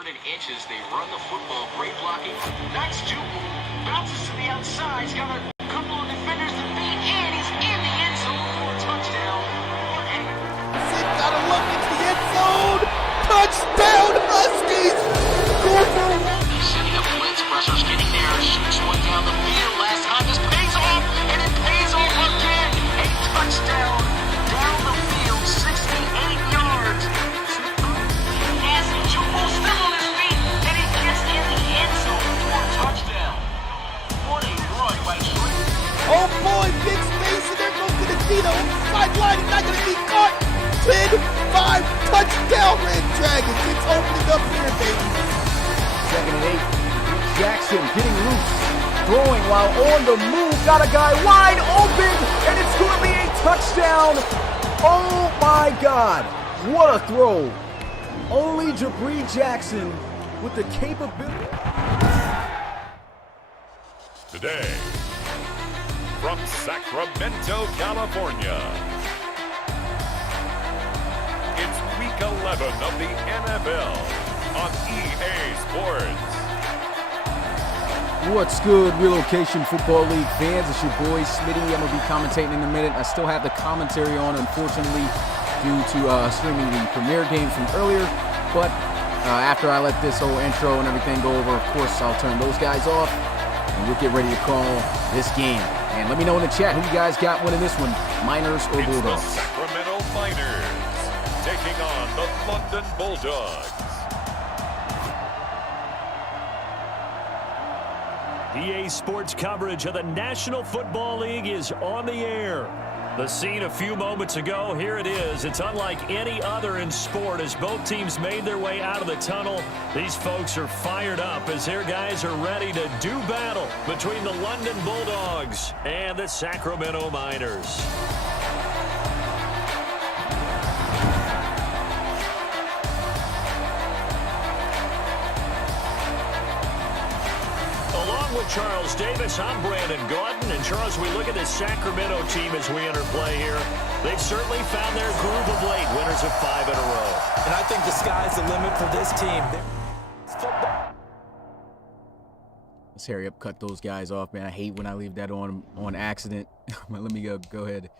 Inches, they run the football, great blocking. That's Jubu, bounces to the outside. He's got a couple of defenders to beat, and he's in the end zone for a touchdown. Got a look into the end zone. Touchdown, Huskies! Setting up blitz, pressure's getting there, shoots one down the field. Last time this pays off, and it pays off again. A touchdown down the field, 68 yards. As Jubu still on his feet, and he gets in the end zone for a touchdown. What a run by Trey. Oh boy, big space, and there goes Benedito. Sideline, he's not going to be caught. 10-5 touchdown, Red Dragons. It's opening up here, baby. 2nd and 8. Jackson getting loose. Throwing while on the move. Got a guy wide open, and it's going to be a touchdown. Oh my God. What a throw. Only Jabri Jackson with the capability. Today, from Sacramento, California, it's week 11 of the NFL on EA Sports. What's good, Relocation Football League fans? It's your boy, Smitty. I'm going to be commentating in a minute. I still have the commentary on, unfortunately, due to streaming the premiere games from earlier. But after I let this whole intro and everything go over, of course, I'll turn those guys off, and we'll get ready to call this game. And let me know in the chat who you guys got winning this one, Miners or Bulldogs. It's the Sacramento Miners taking on the London Bulldogs. EA Sports coverage of the National Football League is on the air. The scene a few moments ago, here it is. It's unlike any other in sport as both teams made their way out of the tunnel. These folks are fired up as their guys are ready to do battle between the London Bulldogs and the Sacramento Miners. With Charles Davis, I'm Brandon Gordon, and Charles, we look at this Sacramento team as we enter play here. They've certainly found their groove of late, winners of 5 in a row. And I think the sky's the limit for this team. Let's hurry up, cut those guys off, man. I hate when I leave that on accident. Let me go ahead,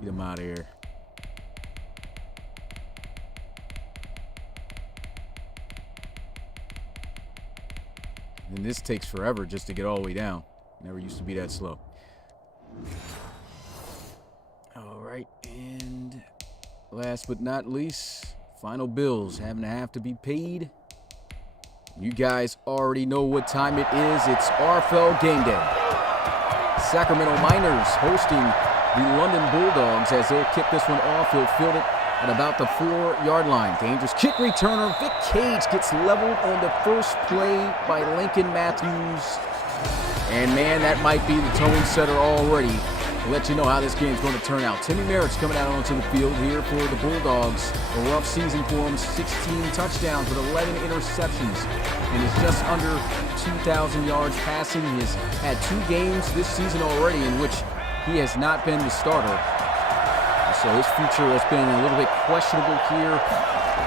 get them out of here. And this takes forever just to get all the way down. Never used to be that slow. All right, and last but not least, final bills having to have to be paid. You guys already know what time it is. It's RFL game day. Sacramento Miners hosting the London Bulldogs as they'll kick this one off. He'll field it at about the 4-yard line. Dangerous kick returner. Vic Cage gets leveled on the first play by Lincoln Matthews. And man, that might be the tone setter already. I'll let you know how this game's going to turn out. Timmy Merritt's coming out onto the field here for the Bulldogs. A rough season for him. 16 touchdowns with 11 interceptions. And is just under 2,000 yards passing. He has had 2 games this season already in which he has not been the starter. So his future has been a little bit questionable here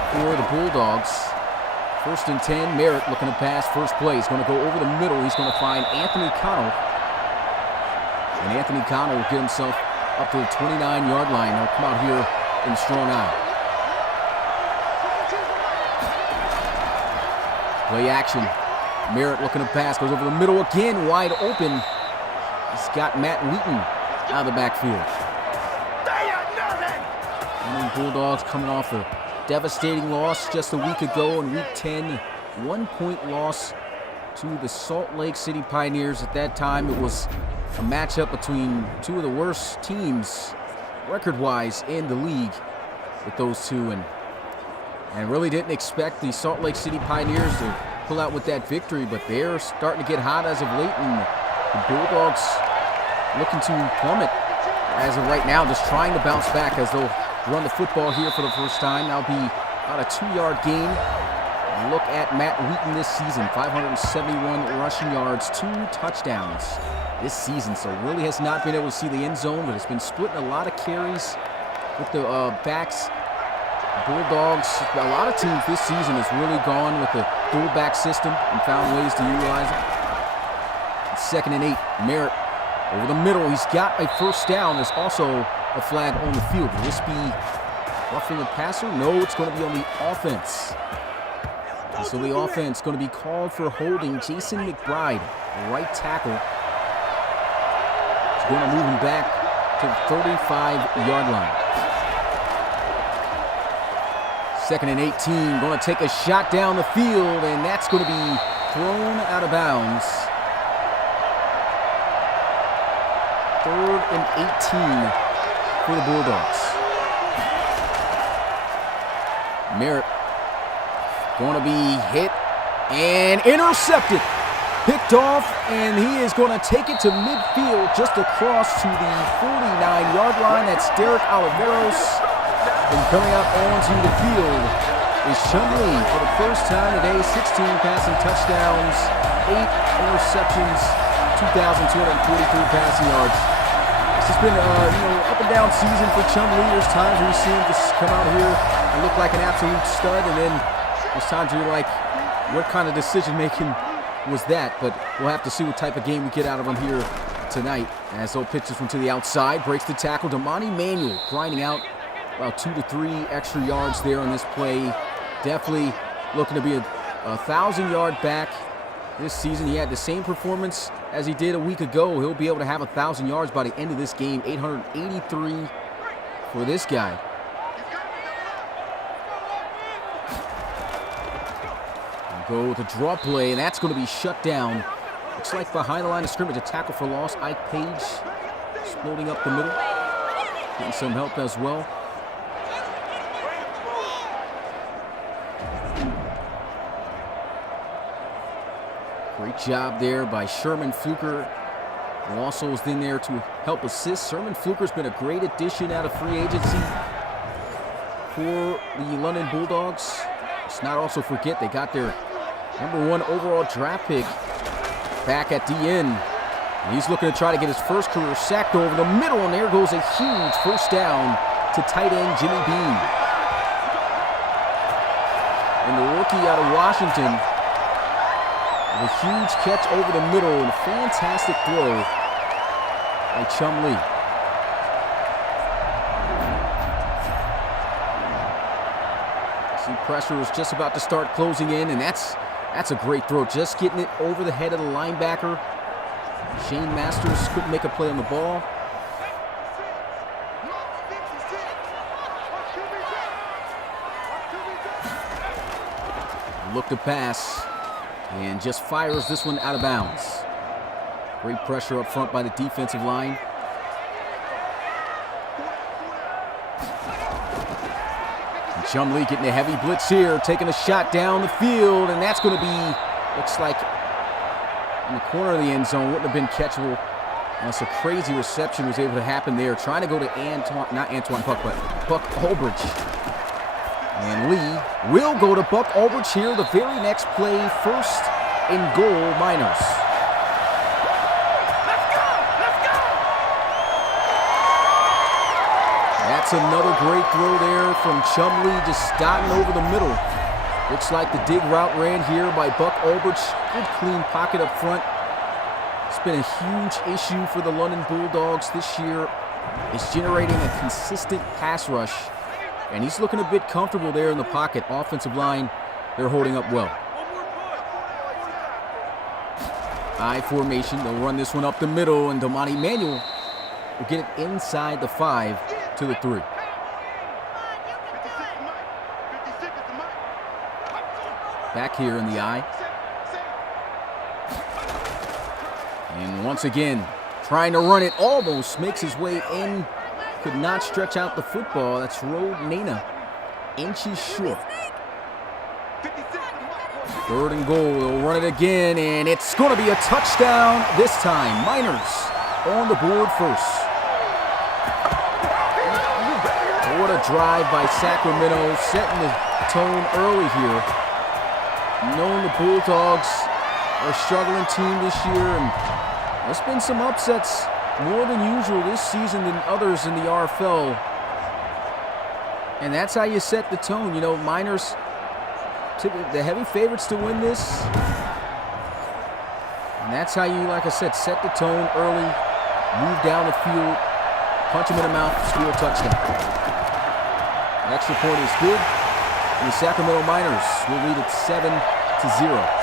for the Bulldogs. 1st and 10, Merritt looking to pass. First play, he's going to go over the middle. He's going to find Anthony Connell. And Anthony Connell will get himself up to the 29-yard line. He'll come out here in strong eye. Play action. Merritt looking to pass, goes over the middle again, wide open. He's got Matt Wheaton out of the backfield. Bulldogs coming off a devastating loss just a week ago in Week 10. 1-point loss to the Salt Lake City Pioneers. At that time, it was a matchup between 2 of the worst teams record-wise in the league with those two. And really didn't expect the Salt Lake City Pioneers to pull out with that victory, but they're starting to get hot as of late, and the Bulldogs looking to plummet as of right now, just trying to bounce back as they'll run the football here for the first time. That'll be about a 2-yard gain. Look at Matt Wheaton this season. 571 rushing yards, 2 touchdowns this season. So really has not been able to see the end zone, but it's been splitting a lot of carries with the backs Bulldogs, a lot of teams this season has really gone with the fullback system and found ways to utilize it. It's 2nd and 8. Merritt over the middle. He's got a first down. There's also a flag on the field. Will this be roughing the passer? No, it's going to be on the offense. And so the offense going to be called for holding Jason McBride, the right tackle. He's going to move him back to the 35-yard line. 2nd and 18, going to take a shot down the field, and that's going to be thrown out of bounds. 3rd and 18 for the Bulldogs. Merritt going to be hit and intercepted. Picked off, and he is going to take it to midfield just across to the 49-yard line. That's Derek Oliveros. And coming up onto the field is Chumley for the first time today. 16 passing touchdowns, 8 interceptions, 2,243 passing yards. This has been up and down season for Chumley. There's times where you see him just come out here and look like an absolute stud, and then there's times where you're like, what kind of decision making was that? But we'll have to see what type of game we get out of him here tonight. As they'll pitch this one to the outside, breaks the tackle. Damani Manuel grinding out about 2 to 3 extra yards there on this play. Definitely looking to be a 1,000-yard back this season. He had the same performance as he did a week ago. He'll be able to have 1,000 yards by the end of this game. 883 for this guy. Go with a draw play, and that's going to be shut down. Looks like behind the line of scrimmage, a tackle for loss. Ike Page exploding up the middle. Getting some help as well. Great job there by Sherman Fluker, who also was in there to help assist. Sherman Fluker's been a great addition out of free agency for the London Bulldogs. Let's not also forget they got their #1 overall draft pick back at DN. And he's looking to try to get his first career sack over the middle, and there goes a huge first down to tight end Jimmy Bean. And the rookie out of Washington, with a huge catch over the middle and a fantastic throw by Chumley. See, pressure was just about to start closing in, and that's a great throw. Just getting it over the head of the linebacker. Shane Masters couldn't make a play on the ball. Look to pass. And just fires this one out of bounds. Great pressure up front by the defensive line. And Chumley getting a heavy blitz here, taking a shot down the field, and that's going to be, looks like, in the corner of the end zone. Wouldn't have been catchable unless a crazy reception was able to happen there. Trying to go to Buck Holbridge. And Lee will go to Buck Ulbrich here. The very next play, 1st and goal, Miners. That's another great throw there from Chumley, just starting over the middle. Looks like the dig route ran here by Buck Ulbrich. Good clean pocket up front. It's been a huge issue for the London Bulldogs this year. It's generating a consistent pass rush. And he's looking a bit comfortable there in the pocket. Offensive line, they're holding up well. I formation, they'll run this one up the middle, and Damani Manuel will get it inside the 5 to the 3. Back here in the I. And once again, trying to run it, almost makes his way in. Could not stretch out the football. That's Rode Nana. Inches short. 3rd and goal. They'll run it again, and it's going to be a touchdown this time. Miners on the board first. What a drive by Sacramento, setting the tone early here. Knowing the Bulldogs are a struggling team this year, and there's been some upsets more than usual this season than others in the RFL. And that's how you set the tone. You know, Miners, the heavy favorites to win this. And that's how you, like I said, set the tone early, move down the field, punch him in the mouth, score a touchdown. The extra point is good, and the Sacramento Miners will lead it 7-0.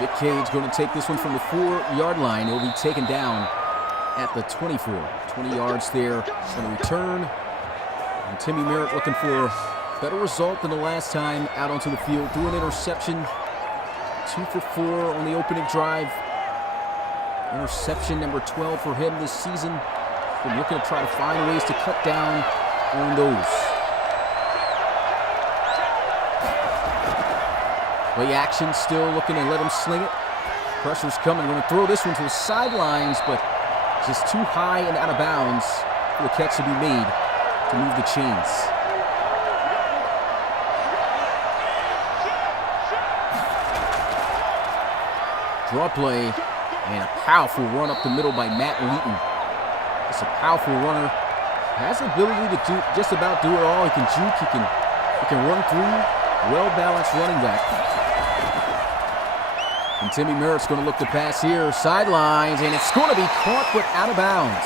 Vic Cage going to take this one from the 4-yard line. It will be taken down at the 24. 20 yards there. It's going to return. And Timmy Merritt looking for a better result than the last time out onto the field. Threw an interception. 2 for 4 on the opening drive. Interception number 12 for him this season. Been looking to try to find ways to cut down on those. Play action, still looking to let him sling it. Pressure's coming. Going to throw this one to the sidelines, but just too high and out of bounds for the catch to be made to move the chains. Draw play and a powerful run up the middle by Matt Wheaton. It's a powerful runner. Has the ability to do just about do it all. He can juke, he can run through. Well-balanced running back. And Timmy Merritt's going to look to pass here. Sidelines, and it's going to be caught but out of bounds.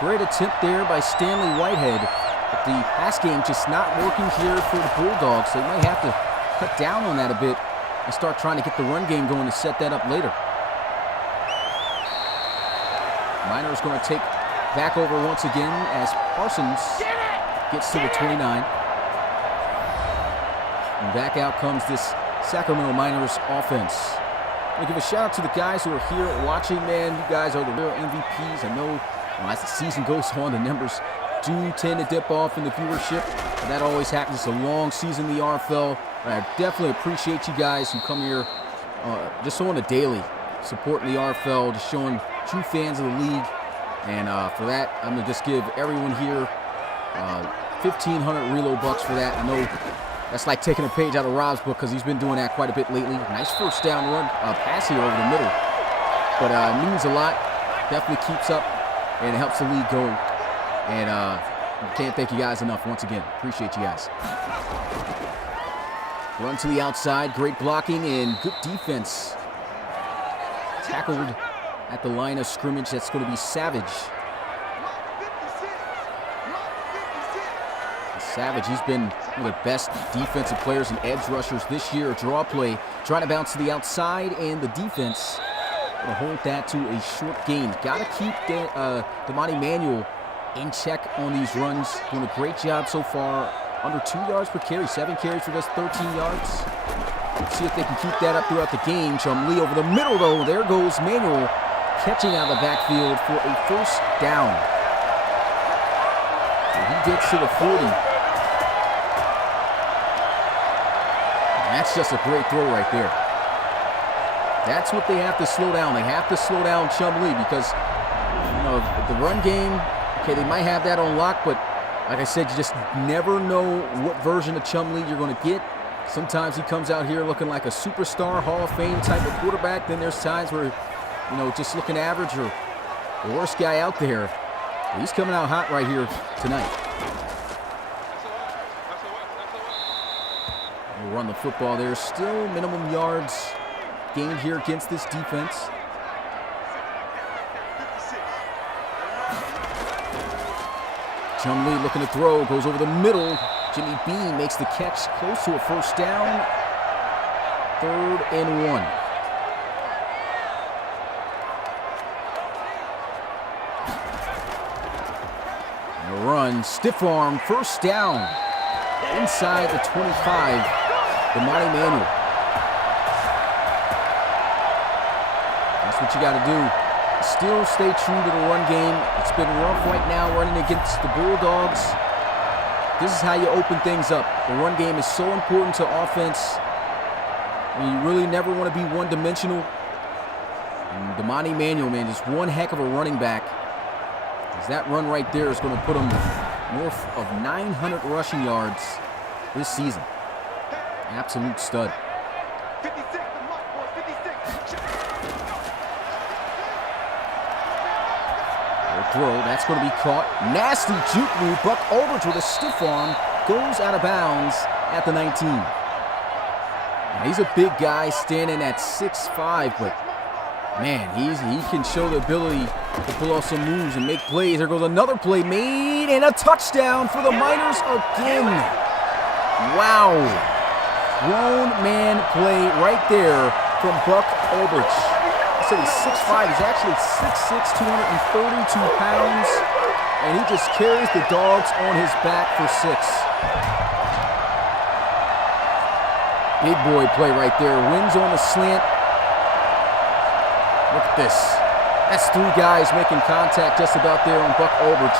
Great attempt there by Stanley Whitehead. But the pass game just not working here for the Bulldogs. They might have to cut down on that a bit and start trying to get the run game going to set that up later. Miner's going to take back over once again as Parsons gets to the 29. And back out comes this Sacramento Miners offense. I'm going to give a shout out to the guys who are here watching, man. You guys are the real MVPs. I know as the season goes on, the numbers do tend to dip off in the viewership. And that always happens. It's a long season in the RFL. But I definitely appreciate you guys who come here just on a daily, supporting the RFL, just showing true fans of the league. And for that, I'm going to just give everyone here 1,500 reload bucks for that. I know that's like taking a page out of Rob's book because he's been doing that quite a bit lately. Nice first down run, pass here over the middle. But it means a lot. Definitely keeps up and it helps the league go. And can't thank you guys enough once again. Appreciate you guys. Run to the outside. Great blocking and good defense. Tackled at the line of scrimmage. That's going to be Savage. Savage, he's been one of the best defensive players and edge rushers this year. Draw play, trying to bounce to the outside, and the defense will hold that to a short gain. Got to keep Damani Manuel in check on these runs. Doing a great job so far. Under 2 yards per carry, 7 carries for just 13 yards. Let's see if they can keep that up throughout the game. Chumlee over the middle, though. There goes Manuel, catching out of the backfield for a first down. And he gets to the 40. That's just a great throw right there. That's what they have to slow down. They have to slow down Chumlee because, you know, the run game, okay, they might have that on lock, but like I said, you just never know what version of Chumlee you're going to get. Sometimes he comes out here looking like a superstar, Hall of Fame type of quarterback. Then there's times where, you know, just looking average or the worst guy out there. He's coming out hot right here tonight. We'll run the football there. Still minimum yards gained here against this defense. Chumlee looking to throw, goes over the middle. Jimmy Bean makes the catch close to a first down. 3rd and 1. And a run, stiff arm, first down. Inside the 25, Damani Manuel. That's what you got to do. Still stay true to the run game. It's been rough right now running against the Bulldogs. This is how you open things up. The run game is so important to offense. You really never want to be one-dimensional. And Damani Manuel, man, just one heck of a running back. As that run right there is going to put him north of 900 rushing yards this season. Absolute stud. Throw, that's going to be caught. Nasty juke move. Buck Ulbrich with a stiff arm goes out of bounds at the 19. Now, he's a big guy standing at 6'5", but man, he can show the ability to pull off some moves and make plays. There goes another play made and a touchdown for the Miners again. Wow. Grown man play right there from Buck Ulbrich. I said he's 6'5", he's actually 6'6", 232 pounds, and he just carries the Dogs on his back for 6. Big boy play right there, wins on the slant. Look at this. That's 3 guys making contact just about there on Buck Ulbrich.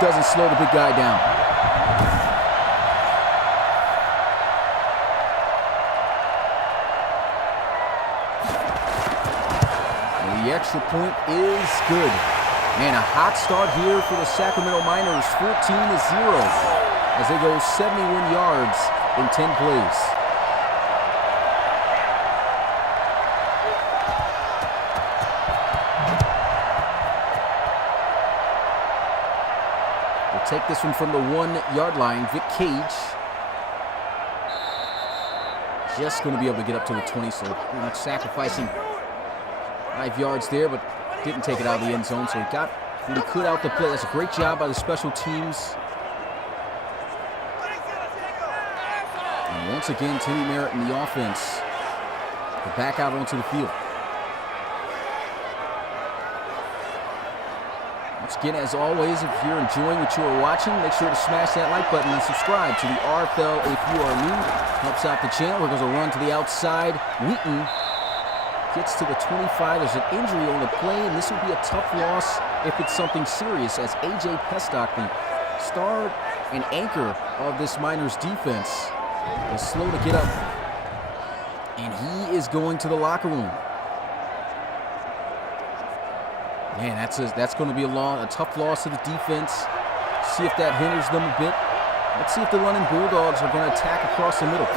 Doesn't slow the big guy down. The extra point is good. Man, a hot start here for the Sacramento Miners, 14-0, as they go 71 yards in 10 plays. We'll take this one from the 1-yard line. Vic Cage just going to be able to get up to the 20, so pretty much sacrificing 5 yards there, but didn't take it out of the end zone, so he got what he could out the play. That's a great job by the special teams. And once again, Timmy Merritt in the offense to back out onto the field. Once again, as always, if you're enjoying what you are watching, make sure to smash that like button and subscribe to the RFL if you are new. Helps out the channel. Here goes a run to the outside. Wheaton gets to the 25. There's an injury on the play, and this will be a tough loss if it's something serious, as A.J. Pestock, the star and anchor of this Miners defense, is slow to get up, and he is going to the locker room. Man, that's going to be a tough loss to the defense. See if that hinders them a bit. Let's see if the London Bulldogs are going to attack across the middle.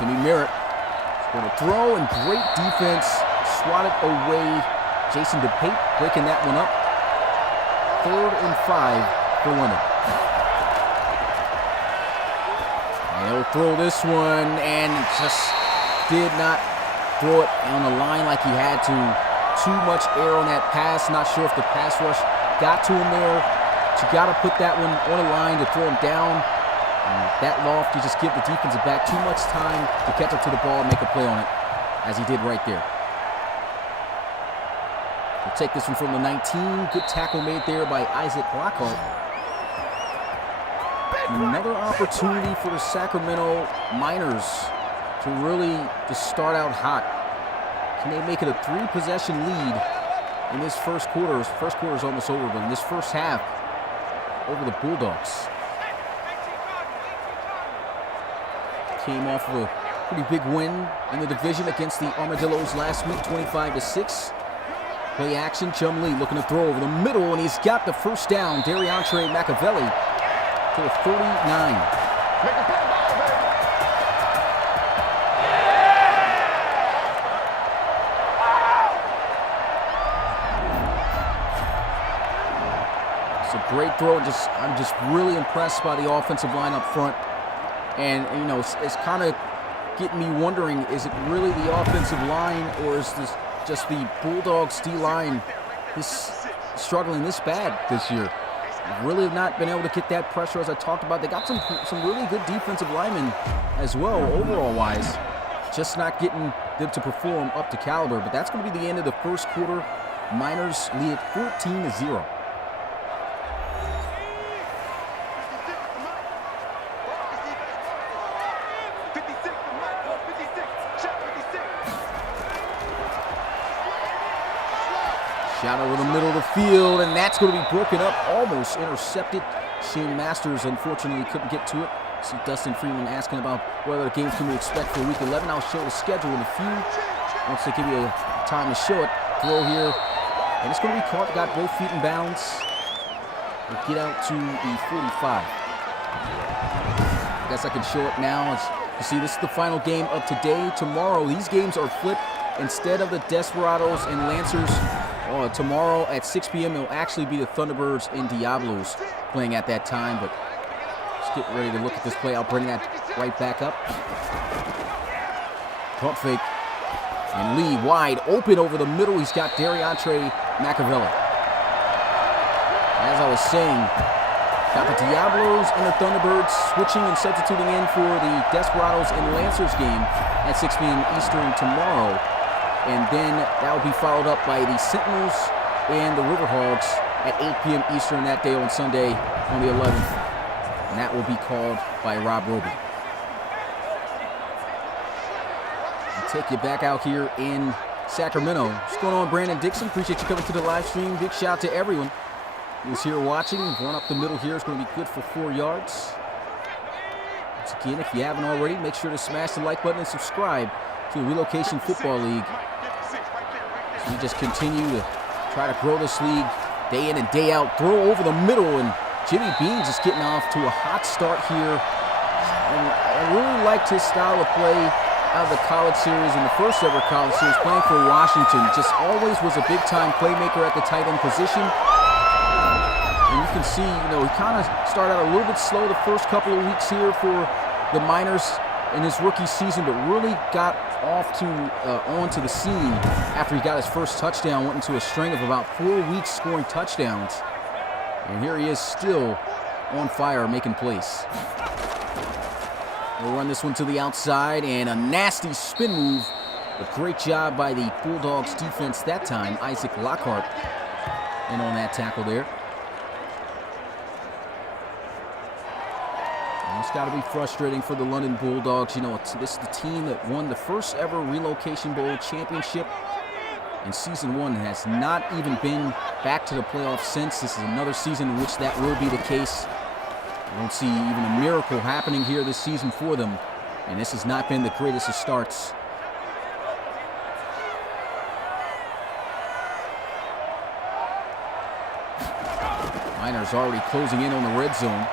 Timmy Merritt going to throw, and great defense. Swatted away. Jason DePate breaking that one up. 3rd and 5 for London. And he'll throw this one, and just did not throw it on the line like he had to. Too much air on that pass. Not sure if the pass rush got to him there. But you got to put that one on the line to throw him down. That loft, you just give the defensive back too much time to catch up to the ball and make a play on it, as he did right there. We'll take this one from the 19. Good tackle made there by Isaac Lockhart. Another opportunity for the Sacramento Miners to really just start out hot. Can they make it a 3-possession lead in this first quarter? First quarter is almost over, but in this first half, over the Bulldogs. Came off of a pretty big win in the division against the Armadillos last week, 25-6. Play action, Chumlee looking to throw over the middle, and he's got the first down. Dariantre Machiavelli to the 49. It's a great throw. I'm just really impressed by the offensive line up front. And, you know, it's kind of getting me wondering, is it really the offensive line, or is this just the Bulldogs D-line struggling this bad this year? Really have not been able to get that pressure, as I talked about. They got some really good defensive linemen as well, overall-wise. Just not getting them to perform up to caliber. But that's going to be the end of the first quarter. Miners lead 14-0. Shot over the middle of the field, and that's going to be broken up, almost intercepted. Shane Masters, unfortunately, couldn't get to it. See Dustin Freeman asking about what other games can we expect for Week 11. I'll show the schedule in a few. Once they give you a time to show it, throw here. And it's going to be caught. Got both feet in bounds. We'll get out to the 45. I guess I can show it now. As you see, this is the final game of today. Tomorrow, these games are flipped. Instead of the Desperados and Lancers, tomorrow at 6 p.m., it'll actually be the Thunderbirds and Diablos playing at that time. But let's get ready to look at this play. I'll bring that right back up. Pump fake. And Lee wide open over the middle. He's got Dariantre Machiavelli. As I was saying, got the Diablos and the Thunderbirds switching and substituting in for the Desperados and Lancers game at 6 p.m. Eastern tomorrow. And then that will be followed up by the Sentinels and the Riverhogs at 8 p.m. Eastern that day on Sunday on the 11th. And that will be called by Rob Roby. I'll take you back out here in Sacramento. What's going on, Brandon Dixon? Appreciate you coming to the live stream. Big shout out to everyone who's here watching. Going up the middle here is going to be good for 4 yards. Once again, if you haven't already, make sure to smash the like button and subscribe to the Relocation Football League. So we just continue to try to grow this league day in and day out. Throw over the middle, and Jimmy Beans is getting off to a hot start here. And I really liked his style of play out of the college series and the first ever college series, playing for Washington. Just always was a big-time playmaker at the tight end position. And you can see, he kind of started out a little bit slow the first couple of weeks here for the Miners in his rookie season, but really got off to onto the scene after he got his first touchdown. Went into a string of about 4 weeks scoring touchdowns, and here he is still on fire, making plays. We'll run this one to the outside, and a nasty spin move. A great job by the Bulldogs defense that time. Isaac Lockhart in on that tackle there. It's got to be frustrating for the London Bulldogs. This is the team that won the first ever Relocation Bowl championship in season 1. Has not even been back to the playoffs since. This is another season in which that will be the case. I don't see even a miracle happening here this season for them. And this has not been the greatest of starts. Miners already closing in on the red zone.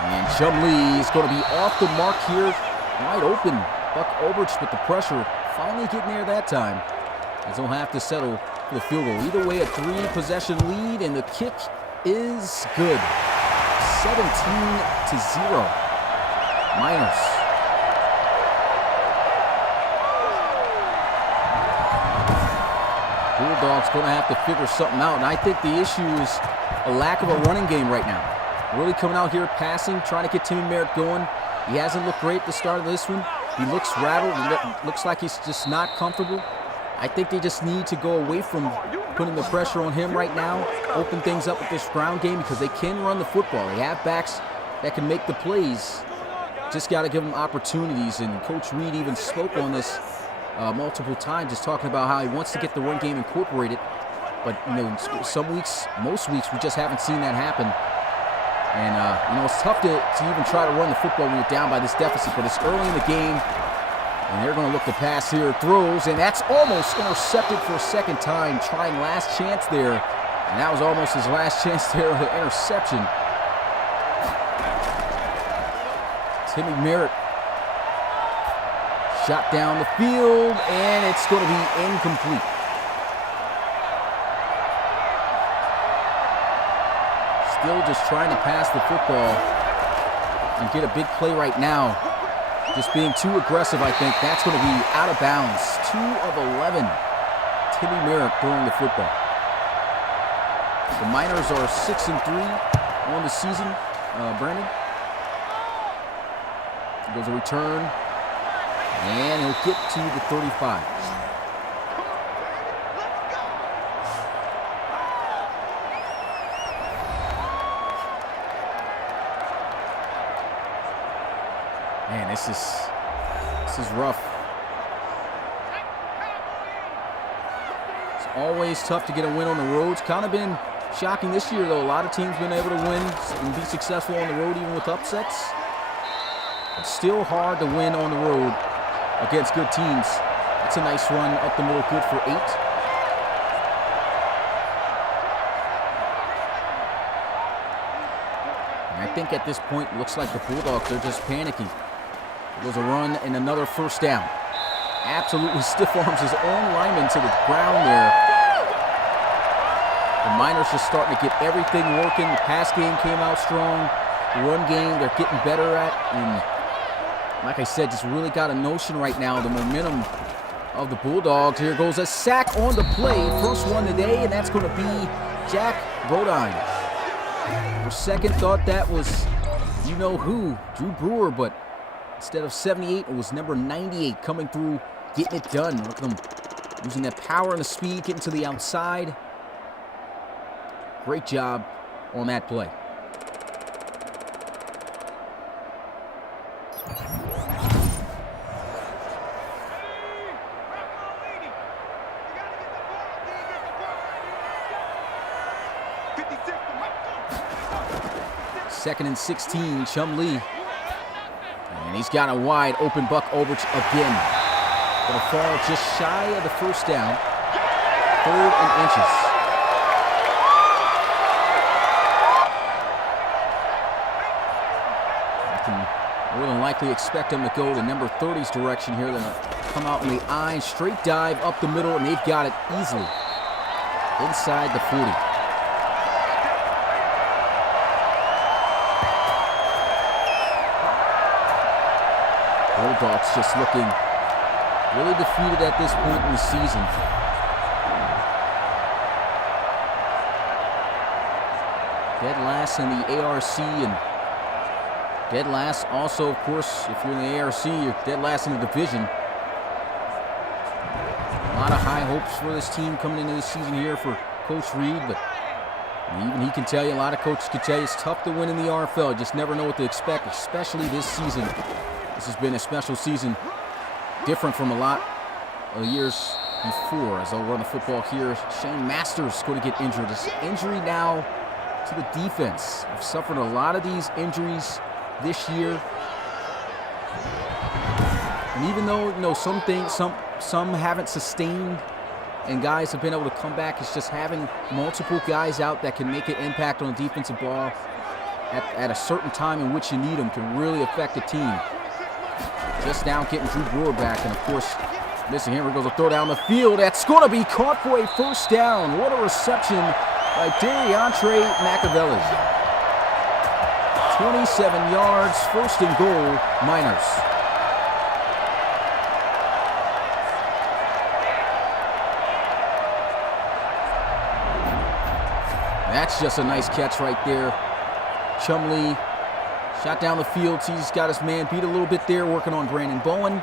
And Chumlee is going to be off the mark here. Wide open. Buck Ulbrich with the pressure. Finally getting there that time. As they'll have to settle for the field goal. Either way, a 3-possession lead, and the kick is good. 17-0. Miners. Bulldogs going to have to figure something out. And I think the issue is a lack of a running game right now. Really coming out here passing, trying to get Timmy Merritt going. He hasn't looked great at the start of this one. He looks rattled. He looks like he's just not comfortable. I think they just need to go away from putting the pressure on him right now. Open things up with this ground game because they can run the football. They have backs that can make the plays. Just got to give them opportunities. And Coach Reed even spoke on this multiple times, just talking about how he wants to get the run game incorporated. But, some weeks, most weeks, we just haven't seen that happen. And, it's tough to even try to run the football when you're down by this deficit, but it's early in the game, and they're going to look to pass here. Throws, and that's almost intercepted for a second time, trying last chance there. And that was almost his last chance there of the interception. Timmy Merritt shot down the field, and it's going to be incomplete. Still just trying to pass the football and get a big play right now. Just being too aggressive, I think. That's going to be out of bounds. 2 of 11. Timmy Merritt throwing the football. The Miners are 6-3 on the season. Brandon. There's a return. And he'll get to the 35. Man, this is rough. It's always tough to get a win on the road. It's kind of been shocking this year, though. A lot of teams been able to win and be successful on the road, even with upsets. It's still hard to win on the road against good teams. That's a nice run up the middle, good for 8. I think at this point, it looks like the Bulldogs are just panicking. There goes a run and another first down. Absolutely stiff arms his own lineman to the ground there. The Miners just starting to get everything working. The pass game came out strong. The run game, they're getting better at. And like I said, just really got a notion right now, the momentum of the Bulldogs. Here goes a sack on the play. First one today, and that's going to be Jack Bodine. For second thought that was you-know-who, Drew Brewer, but instead of 78, it was number 98 coming through, getting it done. Look at them using that power and the speed, getting to the outside. Great job on that play. Second and 16, Chumlee. And he's got a wide open buck over again. Gonna fall just shy of the first down. 3rd and inches. You can more than likely expect them to go to number 30's direction here. They're gonna come out in the eye, straight dive up the middle, and they've got it easily inside the 40. Bulldogs just looking really defeated at this point in the season. Dead last in the ARC, and dead last also, of course, if you're in the ARC, you're dead last in the division. A lot of high hopes for this team coming into this season here for Coach Reed, but even he can tell you, a lot of coaches can tell you, it's tough to win in the RFL. You just never know what to expect, especially this season. This has been a special season, different from a lot of years before. As they'll run the football here, Shane Masters going to get injured. This injury now to the defense. We've suffered a lot of these injuries this year. And even though, some things, some haven't sustained and guys have been able to come back, it's just having multiple guys out that can make an impact on the defensive ball at a certain time in which you need them can really affect the team. Just now getting Drew Brewer back, and of course, missing him. Here goes a throw down the field. That's going to be caught for a first down. What a reception by Dariantre McAvelli. 27 yards, 1st and goal, Miners. That's just a nice catch right there. Chumlee shot down the field. He's got his man beat a little bit there, working on Brandon Bowen.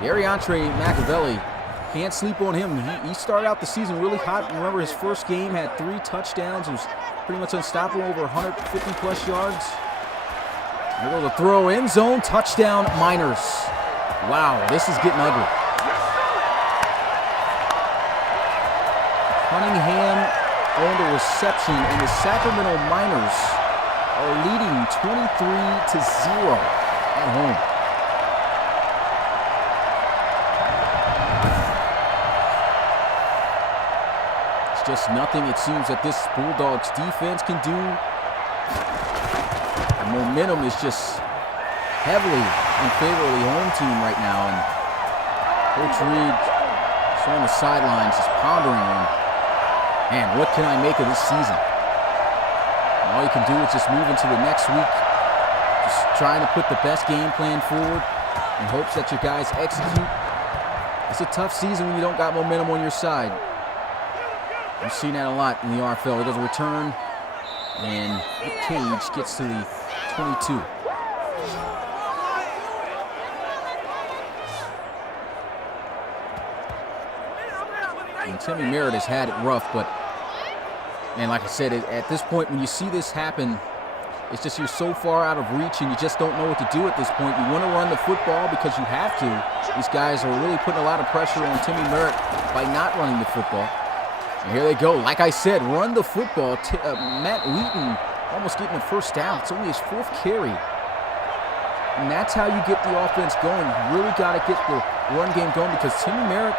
Dariantre McAvelli, can't sleep on him. He started out the season really hot. Remember, his first game had 3 touchdowns. It was pretty much unstoppable, over 150-plus yards. There goes a throw, end zone, touchdown, Miners. Wow, this is getting ugly. Cunningham on the reception, and the Sacramento Miners are leading 23-0 at home. It's just nothing, it seems, that this Bulldogs defense can do. The momentum is just heavily in favor of the home team right now, and Coach Reed is on the sidelines just pondering on, man, what can I make of this season? All you can do is just move into the next week, just trying to put the best game plan forward in hopes that your guys execute. It's a tough season when you don't got momentum on your side. We've seen that a lot in the RFL. It does a return, and Cage gets to the 22. And Timmy Merritt has had it rough, but and like I said, at this point, when you see this happen, it's just you're so far out of reach and you just don't know what to do at this point. You want to run the football because you have to. These guys are really putting a lot of pressure on Timmy Merritt by not running the football. And here they go. Like I said, run the football. Matt Wheaton almost getting a first down. It's only his 4th carry. And that's how you get the offense going. You really got to get the run game going because Timmy Merritt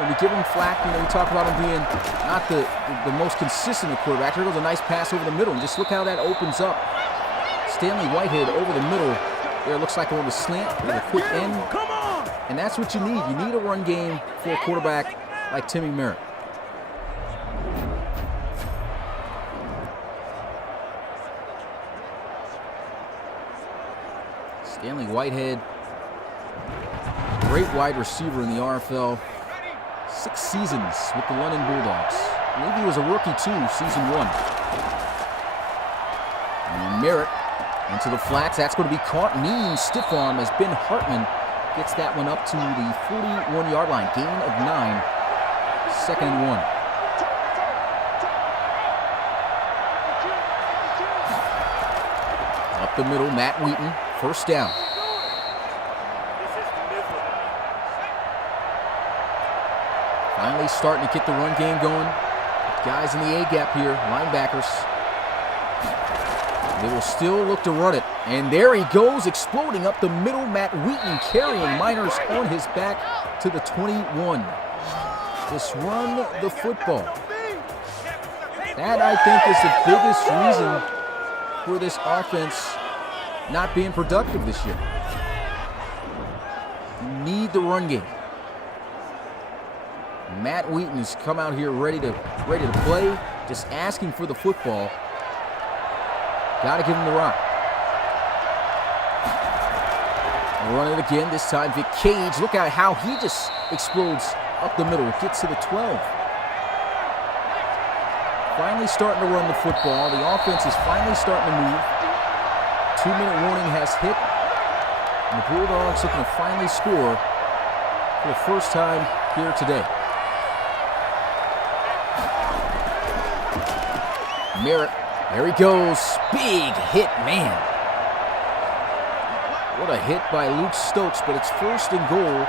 we give him flack. We talk about him being not the most consistent quarterback. Here goes a nice pass over the middle, and just look how that opens up. Stanley Whitehead over the middle. There, looks like on the slant with a quick end. And that's what you need. You need a run game for a quarterback like Timmy Merritt. Stanley Whitehead, great wide receiver in the RFL. 6 seasons with the London Bulldogs. I believe he was a rookie too, season 1. And Merritt into the flats. That's going to be caught. Mean stiff arm as Ben Hartman gets that one up to the 41-yard line. Gain of 9. 2nd and 1. Up the middle, Matt Wheaton. 1st down. Finally starting to get the run game going. Guys in the A-gap here, linebackers. They will still look to run it. And there he goes, exploding up the middle. Matt Wheaton carrying Miners on his back to the 21. Just run the football. That, I think, is the biggest reason for this offense not being productive this year. You need the run game. Matt Wheaton has come out here ready to play, just asking for the football. Got to give him the rock. Run it again, this time Vic Cage. Look at how he just explodes up the middle, gets to the 12. Finally starting to run the football. The offense is finally starting to move. 2-minute warning has hit. And the Bulldogs looking to finally score for the first time here today. Merritt, there he goes. Big hit, man. What a hit by Luke Stokes, but it's 1st and goal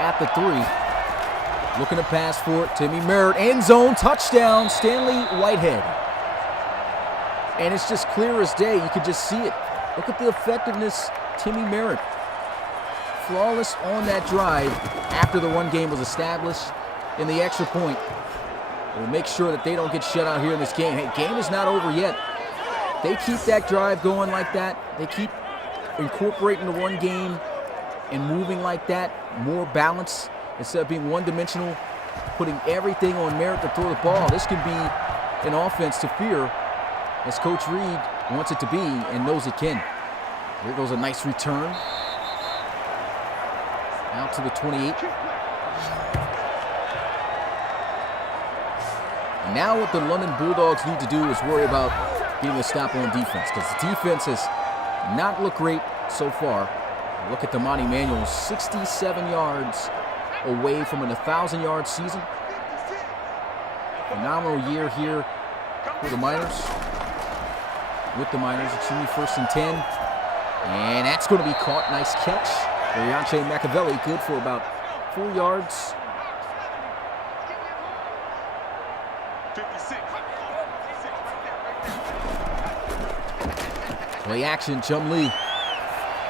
at the 3. Looking to pass for it. Timmy Merritt, end zone, touchdown, Stanley Whitehead. And it's just clear as day. You could just see it. Look at the effectiveness, Timmy Merritt. Flawless on that drive after the run game was established in the extra point. We'll make sure that they don't get shut out here in this game. Hey, game is not over yet. They keep that drive going like that. They keep incorporating the run game and moving like that. More balance instead of being one-dimensional, putting everything on Merritt to throw the ball. This can be an offense to fear, as Coach Reed wants it to be and knows it can. Here goes a nice return. Out to the 28. And now what the London Bulldogs need to do is worry about getting a stop on defense, because the defense has not looked great so far. Look at Damani Manuel, 67 yards away from an 1,000-yard season. Phenomenal year here for the Miners. With the Miners, it's only 1st and 10. And that's going to be caught. Nice catch. Arianche Machiavelli, good for about 4 yards. Play action, Chum Lee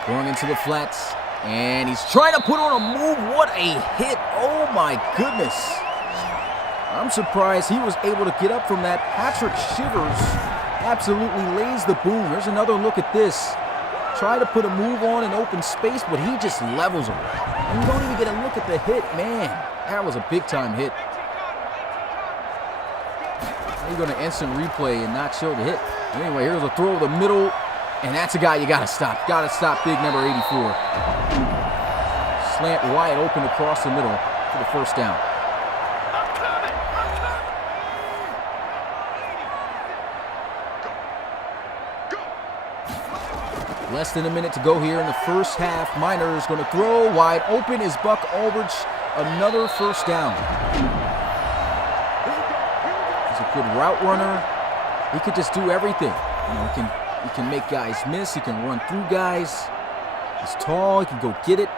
going into the flats, and he's trying to put on a move. What a hit. Oh my goodness. I'm surprised he was able to get up from that. Patrick Shivers absolutely lays the boom. There's another look at this. Try to put a move on in open space, but he just levels him. And you don't even get a look at the hit. Man, that was a big-time hit. You're going to instant replay and not show the hit. Anyway, here's a throw over the middle. And that's a guy you got to stop. Got to stop big number 84. Slant wide open across the middle for the 1st down. Less than a minute to go here in the first half. Miners going to throw wide open is Buck Aldridge. Another 1st down. He's a good route runner. He could just do everything. You know, he can make guys miss. He can run through guys. He's tall. He can go get it.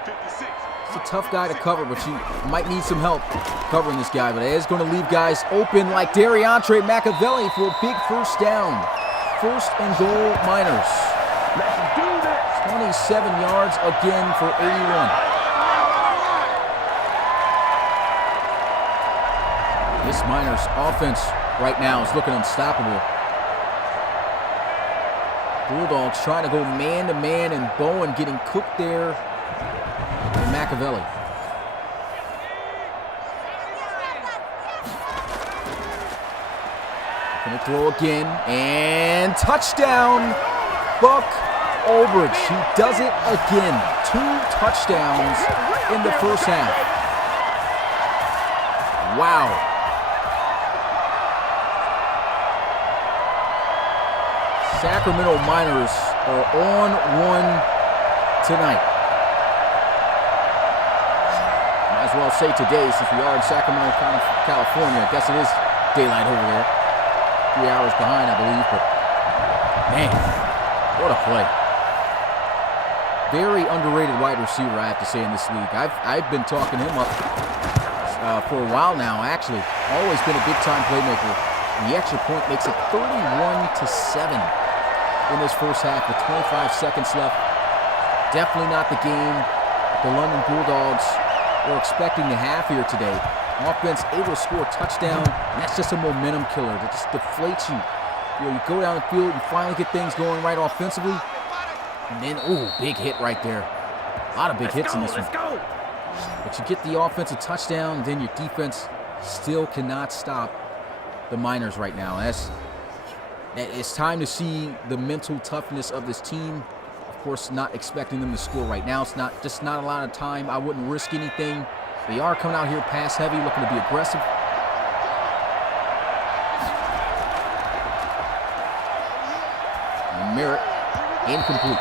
He's a tough guy to cover, but you might need some help covering this guy. But it is going to leave guys open like Dariantre Machiavelli for a big 1st down. 1st and goal, Miners. 27 yards again for 81. This Miners offense right now is looking unstoppable. Bulldogs trying to go man-to-man, and Bowen getting cooked there. And Machiavelli. Gonna throw again, and touchdown, Buck Olbridge. He does it again. 2 touchdowns in the first half. Wow. Sacramento Miners are on one tonight. Might as well say today, since we are in Sacramento, California. I guess it is daylight over there. 3 hours behind, I believe, but man, what a play. Very underrated wide receiver, I have to say, in this league. I've been talking him up for a while now, actually. Always been a big-time playmaker. And the extra point makes it 31-7 in this first half with 25 seconds left. Definitely not the game the London Bulldogs were expecting to have here today. Offense able to score a touchdown, and that's just a momentum killer. It just deflates you. You go down the field, you finally get things going right offensively, and then, big hit right there. A lot of big hits in this one. But you get the offensive touchdown, and then your defense still cannot stop the Miners right now. It's time to see the mental toughness of this team. Of course, not expecting them to score right now. It's not a lot of time. I wouldn't risk anything. They are coming out here pass heavy, looking to be aggressive. And Merritt, incomplete.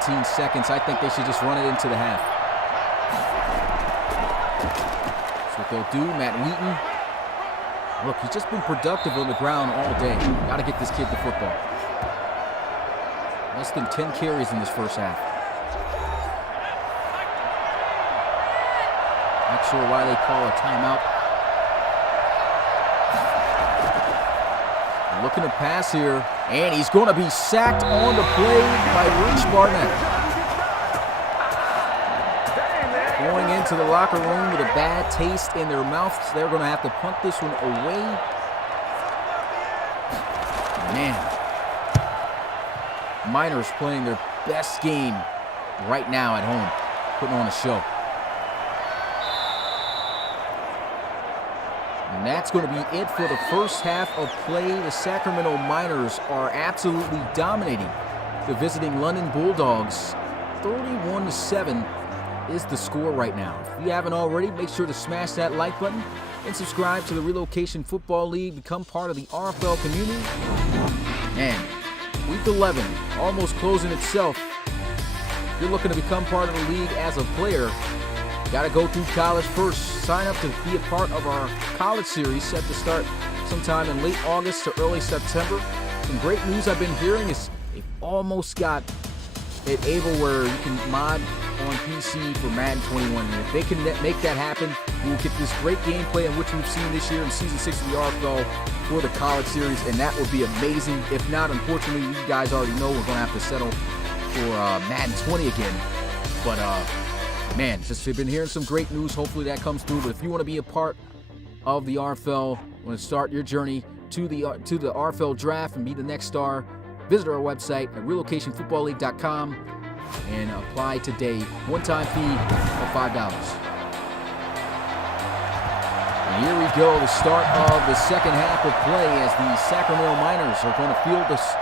18 seconds. I think they should just run it into the half. That's what they'll do. Matt Wheaton. Look, he's just been productive on the ground all day. Got to get this kid the football. Less than 10 carries in this first half. Not sure why they call a timeout. Looking to pass here, and he's going to be sacked on the play by Rich Barnett. Going into the locker room with a bad taste in their mouths. They're going to have to punt this one away. Man. Miners playing their best game right now at home, putting on a show. And that's going to be it for the first half of play. The Sacramento Miners are absolutely dominating the visiting London Bulldogs. 31-7 is the score right now. If you haven't already, make sure to smash that like button and subscribe to the Relocation Football League. Become part of the RFL community. And Week 11, almost closing itself. If you're looking to become part of the league as a player, got to go through college first. Sign up to be a part of our college series set to start sometime in late August to early September. Some great news I've been hearing is they've almost got it able where you can mod on PC for Madden 21. And if they can make that happen, we'll get this great gameplay in which we've seen this year in Season 6 of the RFL for the college series, and that would be amazing. If not, unfortunately, you guys already know we're going to have to settle for Madden 20 again. But, man, just we've been hearing some great news. Hopefully that comes through. But if you want to be a part of the RFL, want to start your journey to the RFL draft and be the next star, visit our website at relocationfootballleague.com and apply today. One-time fee of $5. And here we go, the start of the second half of play as the Sacramento Miners are going to field this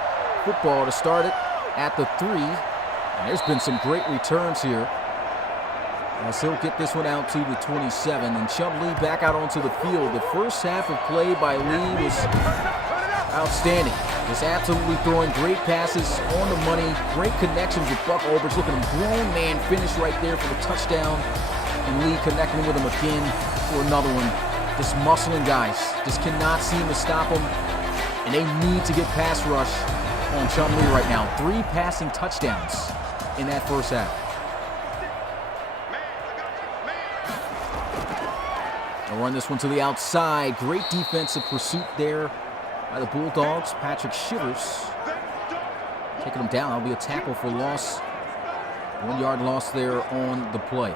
football to start it at the 3. And there's been some great returns here. As he'll get this one out to the 27. And Chump Lee back out onto the field. The first half of play by Lee was outstanding. Just absolutely throwing great passes on the money. Great connections with Buck Olbridge. Look at him, grown man finish right there for the touchdown. And Lee connecting with him again for another one. Just muscling guys. Just cannot seem to stop them. And they need to get pass rush on Chum Lee right now. 3 passing touchdowns in that first half. They'll run this one to the outside. Great defensive pursuit there by the Bulldogs. Patrick Shivers taking him down. That'll be a tackle for loss. 1 yard loss there on the play.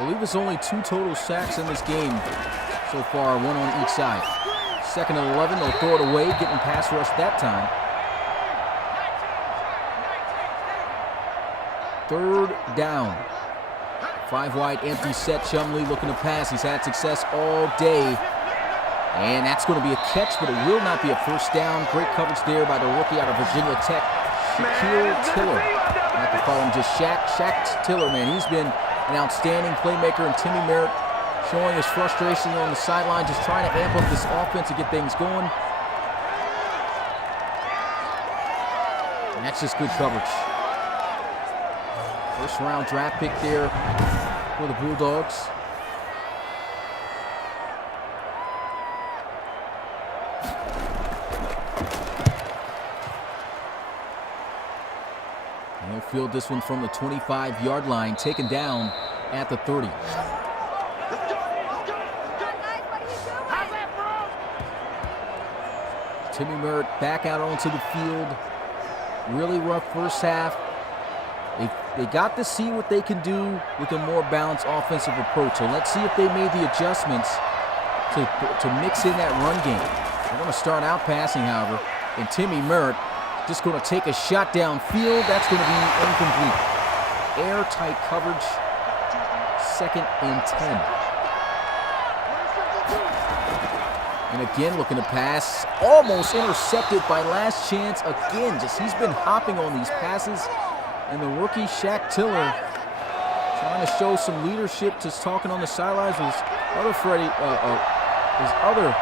I believe it's only 2 total sacks in this game so far, 1 on each side. 2nd and 11, they'll throw it away, getting pass rush that time. 3rd down. 5 wide, empty set. Chumley looking to pass. He's had success all day. And that's going to be a catch, but it will not be a first down. Great coverage there by the rookie out of Virginia Tech, Shaquille Tiller. I have to call him just Shaq Tiller, man. He's been an outstanding playmaker, and Timmy Merritt showing his frustration on the sideline, just trying to amp up this offense to get things going. And that's just good coverage. First round draft pick there for the Bulldogs. And they'll field this one from the 25-yard line, taken down at the 30. Timmy Merritt back out onto the field. Really rough first half. They got to see what they can do with a more balanced offensive approach. So let's see if they made the adjustments to mix in that run game. They're going to start out passing, however, and Timmy Merritt just going to take a shot downfield. That's going to be incomplete. Airtight coverage. 2nd and 10. And again, looking to pass. Almost intercepted by Last Chance. Again, he's been hopping on these passes. And the rookie Shaq Tiller trying to show some leadership, just talking on the sidelines with his other his other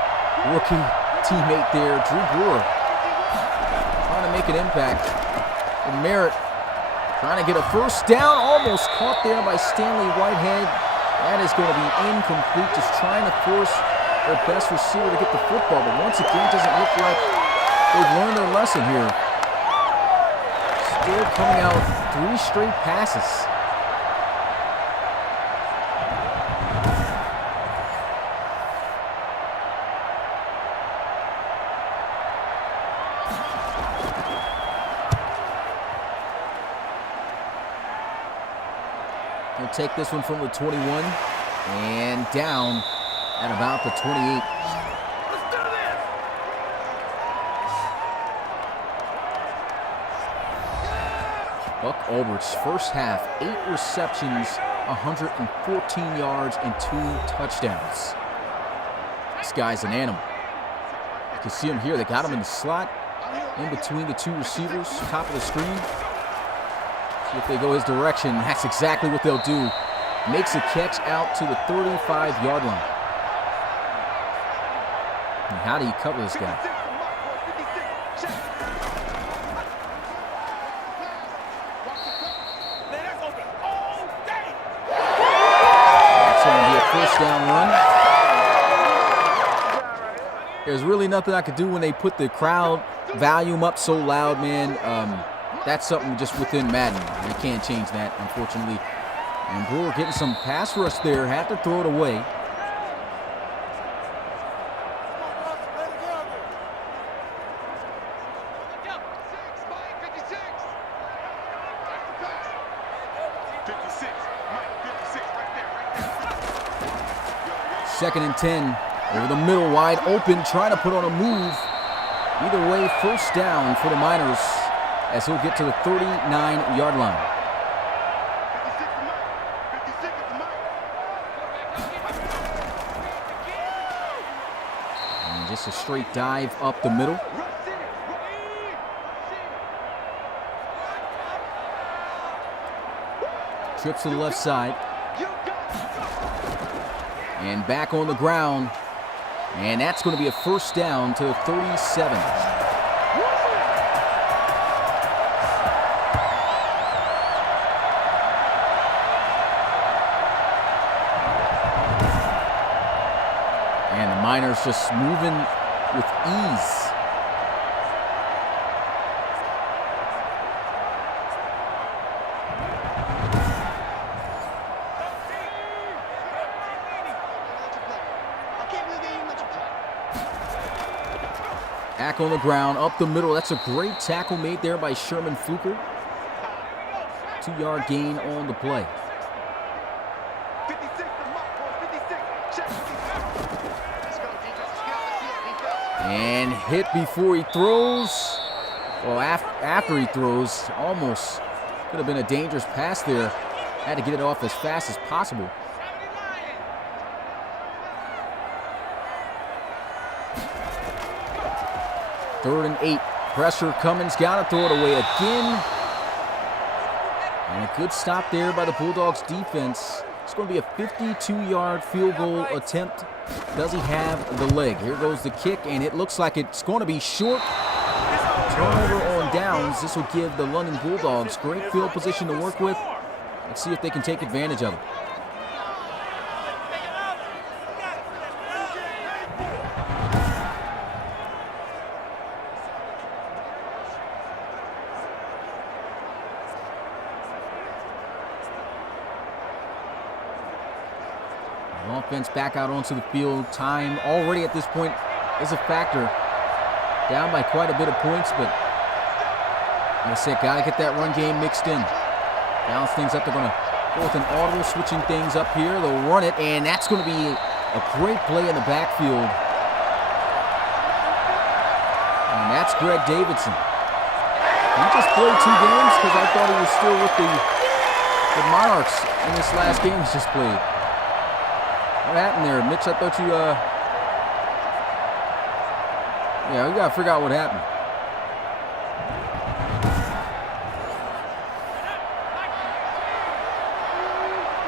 rookie teammate there, Drew Brewer, trying to make an impact. And Merritt trying to get a first down, almost caught there by Stanley Whitehead. That is going to be incomplete, just trying to force their best receiver to get the football. But once again, it doesn't look like they've learned their lesson here. Still coming out 3 straight passes. He'll take this one from the 21 and down at about the 28. Buck Albert's first half, 8 receptions, 114 yards, and 2 touchdowns. This guy's an animal. You can see him here. They got him in the slot, in between the 2 receivers, top of the screen. See if they go his direction. That's exactly what they'll do. Makes a catch out to the 35-yard line. And how do you cover this guy? First down run. There's really nothing I could do when they put the crowd volume up so loud, man. That's something just within Madden. You can't change that, unfortunately. And Brewer getting some pass rush there. Had to throw it away. Second and 10, over the middle, wide open, trying to put on a move. Either way, first down for the Miners as he'll get to the 39-yard line. And just a straight dive up the middle. Trips to the left side. And back on the ground. And that's going to be a first down to 37. And the Miners just moving with ease. Back on the ground, up the middle. That's a great tackle made there by Sherman Fluker. 2-yard gain on the play. And hit before he throws. Well, after he throws, almost could have been a dangerous pass there. Had to get it off as fast as possible. Third and 8. Pressure. Cummins got to throw it away again. And a good stop there by the Bulldogs defense. It's going to be a 52-yard field goal attempt. Does he have the leg? Here goes the kick, and it looks like it's going to be short. Turnover on downs. This will give the London Bulldogs great field position to work with. Let's see if they can take advantage of it. Offense back out onto the field. Time already at this point is a factor. Down by quite a bit of points, but like I said, got to get that run game mixed in. Balance things up. They're going to go with an audible, switching things up here. They'll run it, and that's going to be a great play in the backfield. And that's Greg Davidson. He just played 2 games because I thought he was still with the Monarchs in this last game he's just played. What happened there, Mitch? I thought you, yeah, we got to figure out what happened.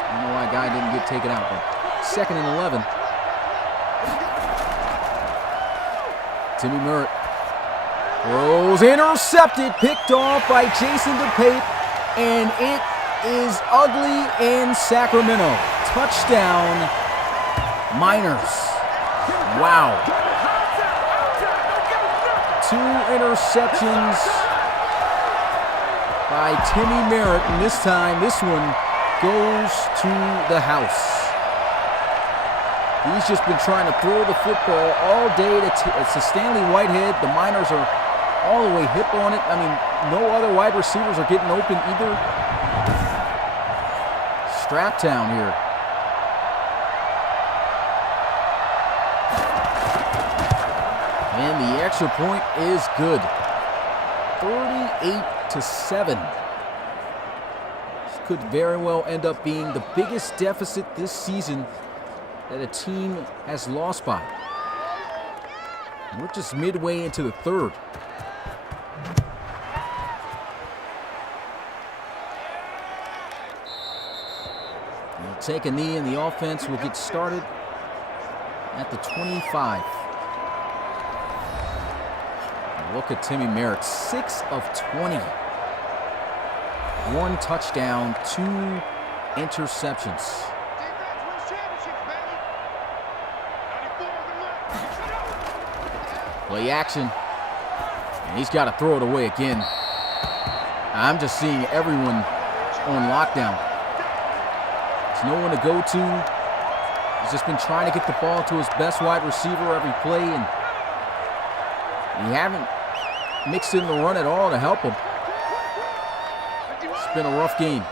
I don't know why a guy didn't get taken out, but 2nd and 11. Timmy Merritt throws, intercepted, picked off by Jason DePape, and it is ugly in Sacramento. Touchdown. Miners. Wow. 2 interceptions by Timmy Merritt, and this time this one goes to the house. He's just been trying to throw the football all day to Stanley Whitehead. The Miners are all the way hip on it. I mean, no other wide receivers are getting open either. Strap town here. And the extra point is good. 38-7. This could very well end up being the biggest deficit this season that a team has lost by. We're just midway into the 3rd. They'll take a knee, and the offense will get started at the 25. Look at Timmy Merritt, 6 of 20. 1 touchdown, 2 interceptions. Play action, and he's got to throw it away again. I'm just seeing everyone on lockdown. There's no one to go to. He's just been trying to get the ball to his best wide receiver every play, and you haven't mixed in the run at all to help him. It's been a rough game.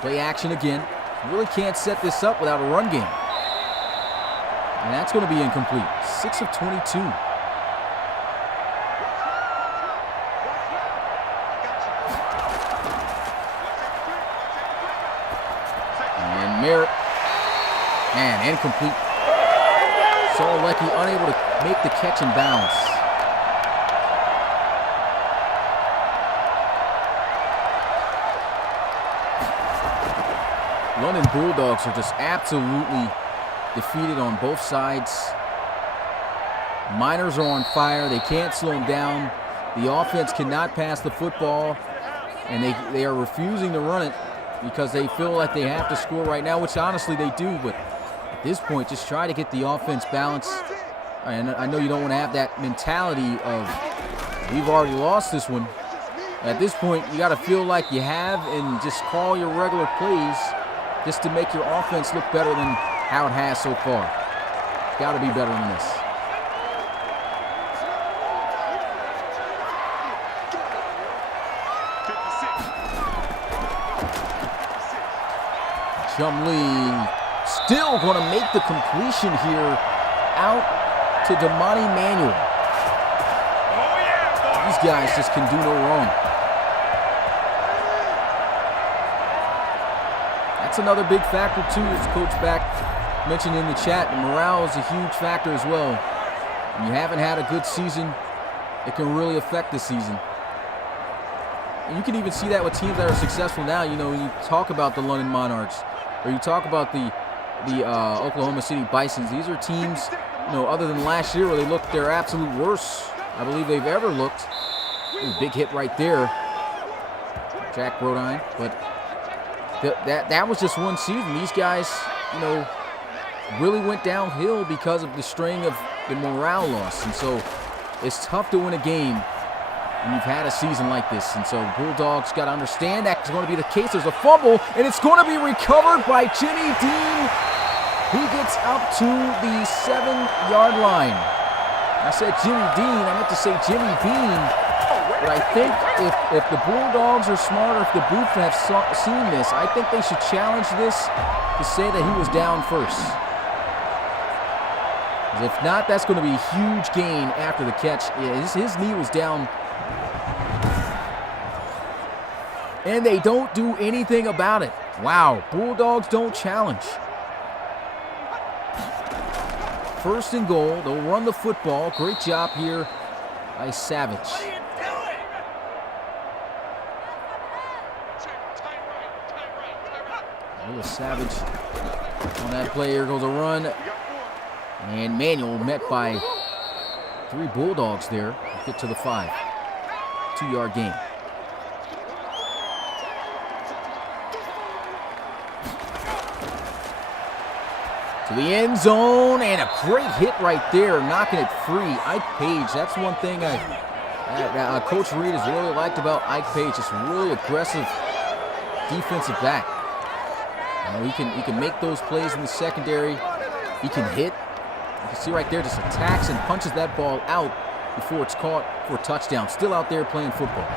Play action again. You really can't set this up without a run game. And that's going to be incomplete. 6 of 22. And Merritt. And incomplete. Solecki unable to make the catch in bounds. London Bulldogs are just absolutely defeated on both sides. Miners are on fire. They can't slow them down. The offense cannot pass the football, and they are refusing to run it because they feel like they have to score right now, which honestly they do, but at this point, just try to get the offense balanced. And I know you don't want to have that mentality of, we've already lost this one. At this point, you got to feel like you have and just call your regular plays just to make your offense look better than how it has so far. Got to be better than this. Chumlee still going to make the completion here out to Damani Manuel. These guys just can do no wrong. That's another big factor too, as Coach Back mentioned in the chat. Morale is a huge factor as well. When you haven't had a good season, it can really affect the season. And you can even see that with teams that are successful now. You know, when you talk about the London Monarchs, or you talk about the Oklahoma City Bisons. These are teams, you know, other than last year where they looked their absolute worst I believe they've ever looked. Ooh, big hit right there, Jack Brodine. But that was just one season. These guys, you know, really went downhill because of the string of the morale loss. And so it's tough to win a game when you've had a season like this. And so Bulldogs got to understand that's going to be the case. There's a fumble, and it's going to be recovered by Jimmy Dean. He gets up to the 7-yard line. I said Jimmy Dean. I meant to say Jimmy Bean. But I think if the Bulldogs are smart, or if the booth have seen this, I think they should challenge this to say that he was down first. If not, that's going to be a huge gain after the catch. Yeah, his knee was down. And they don't do anything about it. Wow, Bulldogs don't challenge. First and goal, they'll run the football. Great job here by Savage. Little Savage on that play. Here goes a run. And Manuel met by 3 Bulldogs there. Get to the 5. 2-yard gain. To the end zone, and a great hit right there, knocking it free. Ike Page, that's one thing Coach Reed has really liked about Ike Page. It's a really aggressive defensive back. You know, he can make those plays in the secondary. He can hit. You can see right there, just attacks and punches that ball out before it's caught for a touchdown. Still out there playing football.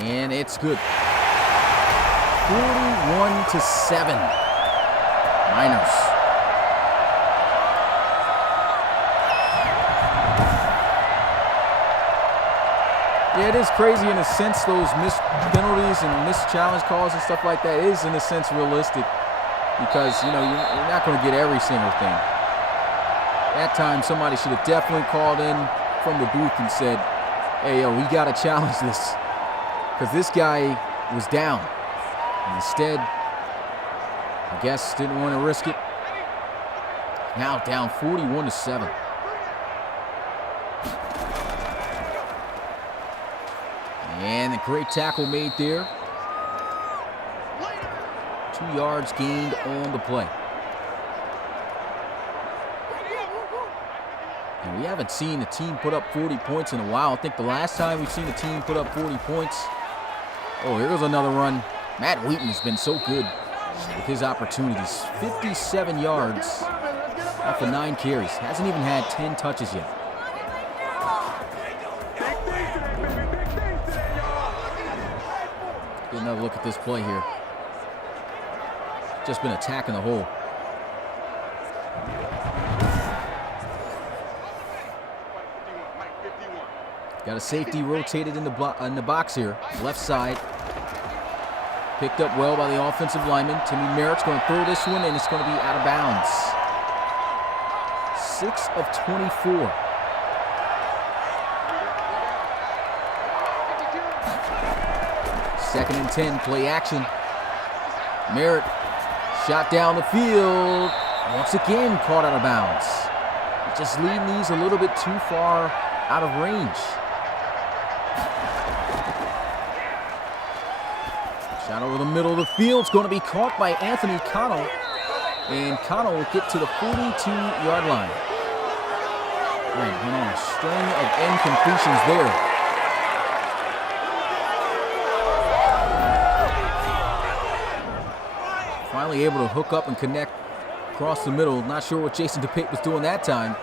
And it's good. 41-7. Miners. Yeah, it is crazy in a sense, those missed penalties and missed challenge calls and stuff like that is in a sense realistic, because, you know, you're not going to get every single thing. That time somebody should have definitely called in from the booth and said, hey, yo, we got to challenge this, because this guy was down. And instead, I guess didn't want to risk it. Now down 41-7. And a great tackle made there. 2 yards gained on the play. And we haven't seen a team put up 40 points in a while. I think the last time we've seen a team put up 40 points. Oh, here goes another run. Matt Wheaton has been so good with his opportunities. 57 yards off of 9 carries. Hasn't even had 10 touches yet. Get another look at this play here. Just been attacking the hole. Got a safety rotated in the box here. Left side. Picked up well by the offensive lineman. Timmy Merritt's going to throw this one, and it's going to be out of bounds. 6 of 24. Second and 10, play action. Merritt shot down the field. Once again, caught out of bounds. Just leading these a little bit too far out of range. Shot over the middle of the field. It's going to be caught by Anthony Connell. And Connell will get to the 42-yard line. And went on a string of incompletions there. Finally able to hook up and connect across the middle. Not sure what Jason DePate was doing that time.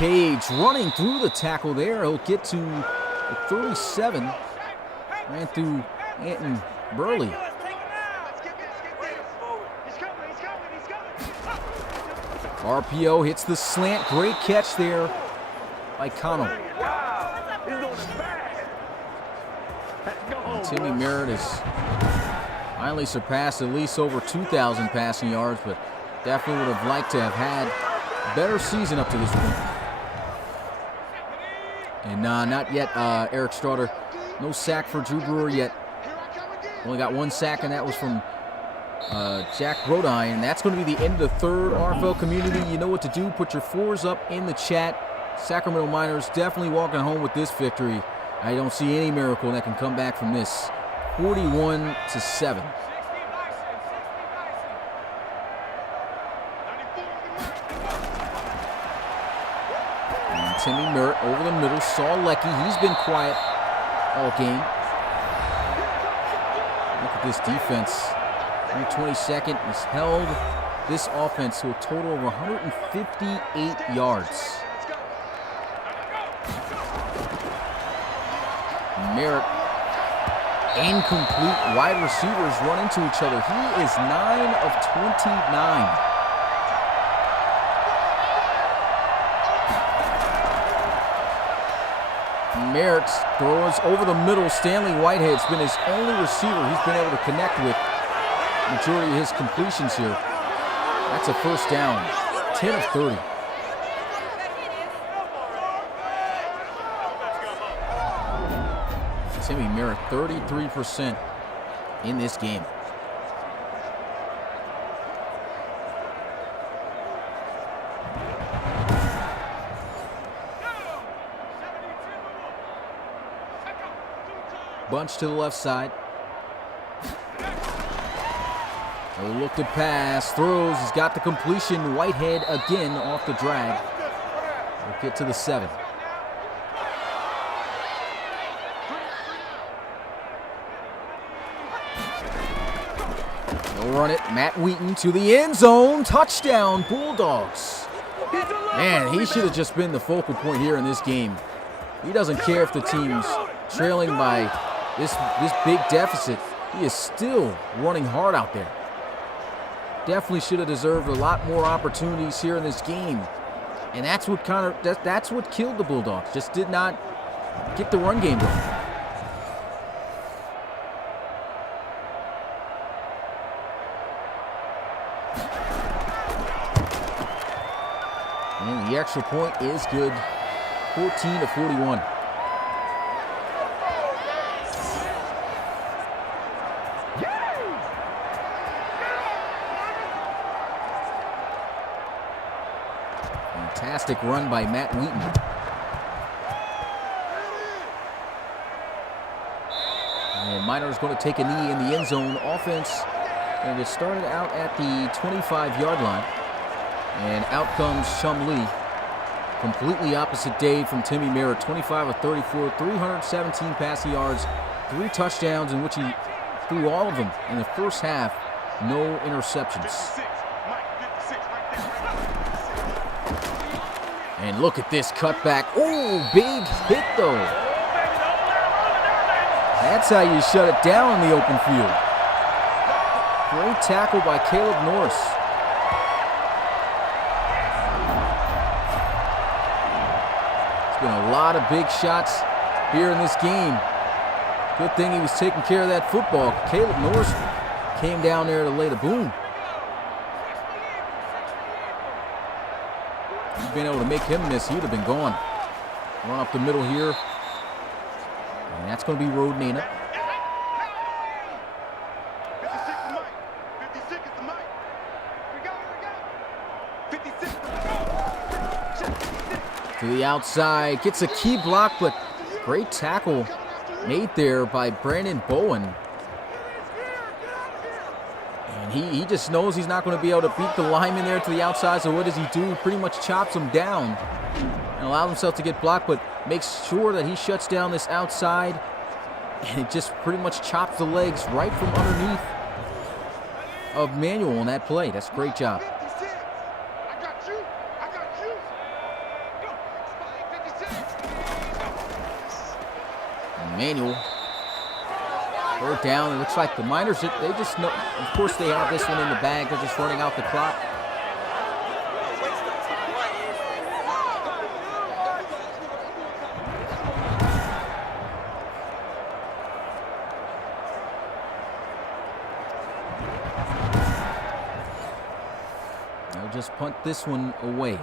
Cage running through the tackle there. He'll get to the 37. Ran through Anton Burley. RPO hits the slant. Great catch there by Connell. And Timmy Merritt has finally surpassed at least over 2,000 passing yards, but definitely would have liked to have had a better season up to this point. And not yet, Eric Straughter. No sack for Drew Brewer yet. Only got one sack, and that was from Jack Brodine. And that's going to be the end of the third. RFL community, you know what to do. Put your fours up in the chat. Sacramento Miners definitely walking home with this victory. I don't see any miracle that can come back from this. 41-7. Timmy Merritt over the middle, saw Leckie. He's been quiet all game. Look at this defense. 22nd has held this offense to a total of 158 yards. Merritt, incomplete. Wide receivers run into each other. He is 9 of 29. Merritt throws over the middle. Stanley Whitehead's been his only receiver he's been able to connect with majority of his completions here. That's a first down. 10 of 30. Timmy Merritt, 33% in this game. Bunch to the left side. He'll look to pass, throws, he's got the completion. Whitehead again off the drag. We'll get to the 7. They'll run it, Matt Wheaton to the end zone. Touchdown, Bulldogs. Man, he should have just been the focal point here in this game. He doesn't care if the team's trailing by this big deficit. He is still running hard out there. Definitely should have deserved a lot more opportunities here in this game. And that's what that's what killed the Bulldogs. Just did not get the run game going. And the extra point is good. 14-41. Fantastic run by Matt Wheaton. And Miners going to take a knee in the end zone. Offense, and it started out at the 25-yard line. And out comes Chum Lee. Completely opposite day from Timmy Merritt. 25 of 34, 317 passing yards, 3 touchdowns, in which he threw all of them in the first half. No interceptions. And look at this cutback. Oh, big hit though. That's how you shut it down in the open field. Great tackle by Caleb Norris. There's been a lot of big shots here in this game. Good thing he was taking care of that football. Caleb Norris came down there to lay the boom. You've been able to make him miss, he would have been gone. Run up the middle here. And that's going to be Road Nana. To the outside, gets a key block, but great tackle made there by Brandon Bowen. And he just knows he's not going to be able to beat the lineman there to the outside, so what does he do? He pretty much chops him down and allows himself to get blocked, but makes sure that he shuts down this outside, and it just pretty much chops the legs right from underneath of Manuel on that play. That's a great job. Manuel. Third down. It looks like the Miners, they just know, of course they have this one in the bag. They're just running out the clock. They'll just punt this one away.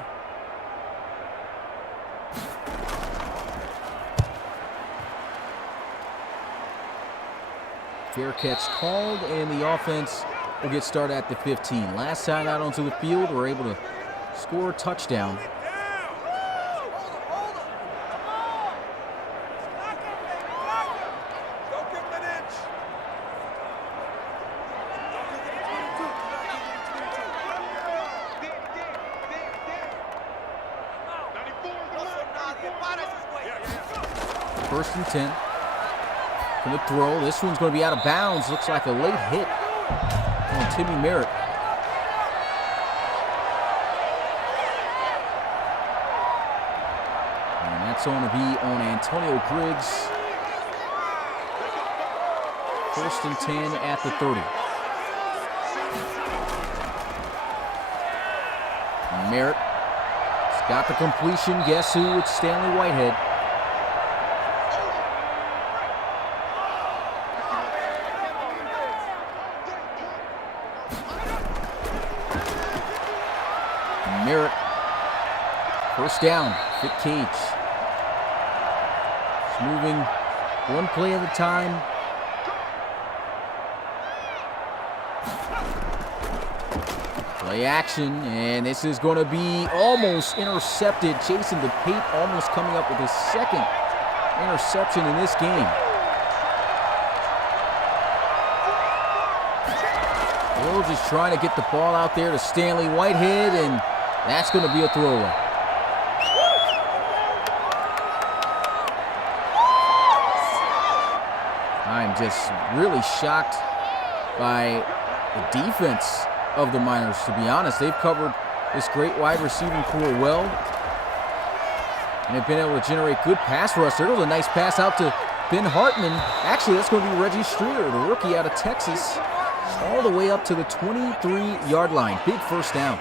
Fair catch called, and the offense will get started at the 15. Last time out onto the field, we're able to score a touchdown. First and 10. Going to throw. This one's going to be out of bounds. Looks like a late hit on Timmy Merritt. And that's going to be on Antonio Griggs. First and 10 at the 30. Merritt has got the completion. Guess who? It's Stanley Whitehead. Merritt, first down, Fit Cage. Just moving one play at a time. Play action, and this is going to be almost intercepted. Jason DePate almost coming up with his second interception in this game. Bill just trying to get the ball out there to Stanley Whitehead, and that's going to be a throwaway. I'm just really shocked by the defense of the Miners, to be honest. They've covered this great wide receiving core well, and have been able to generate good pass rush. There goes a nice pass out to Ben Hartman. Actually, that's going to be Reggie Streeter, the rookie out of Texas, all the way up to the 23-yard line. Big first down.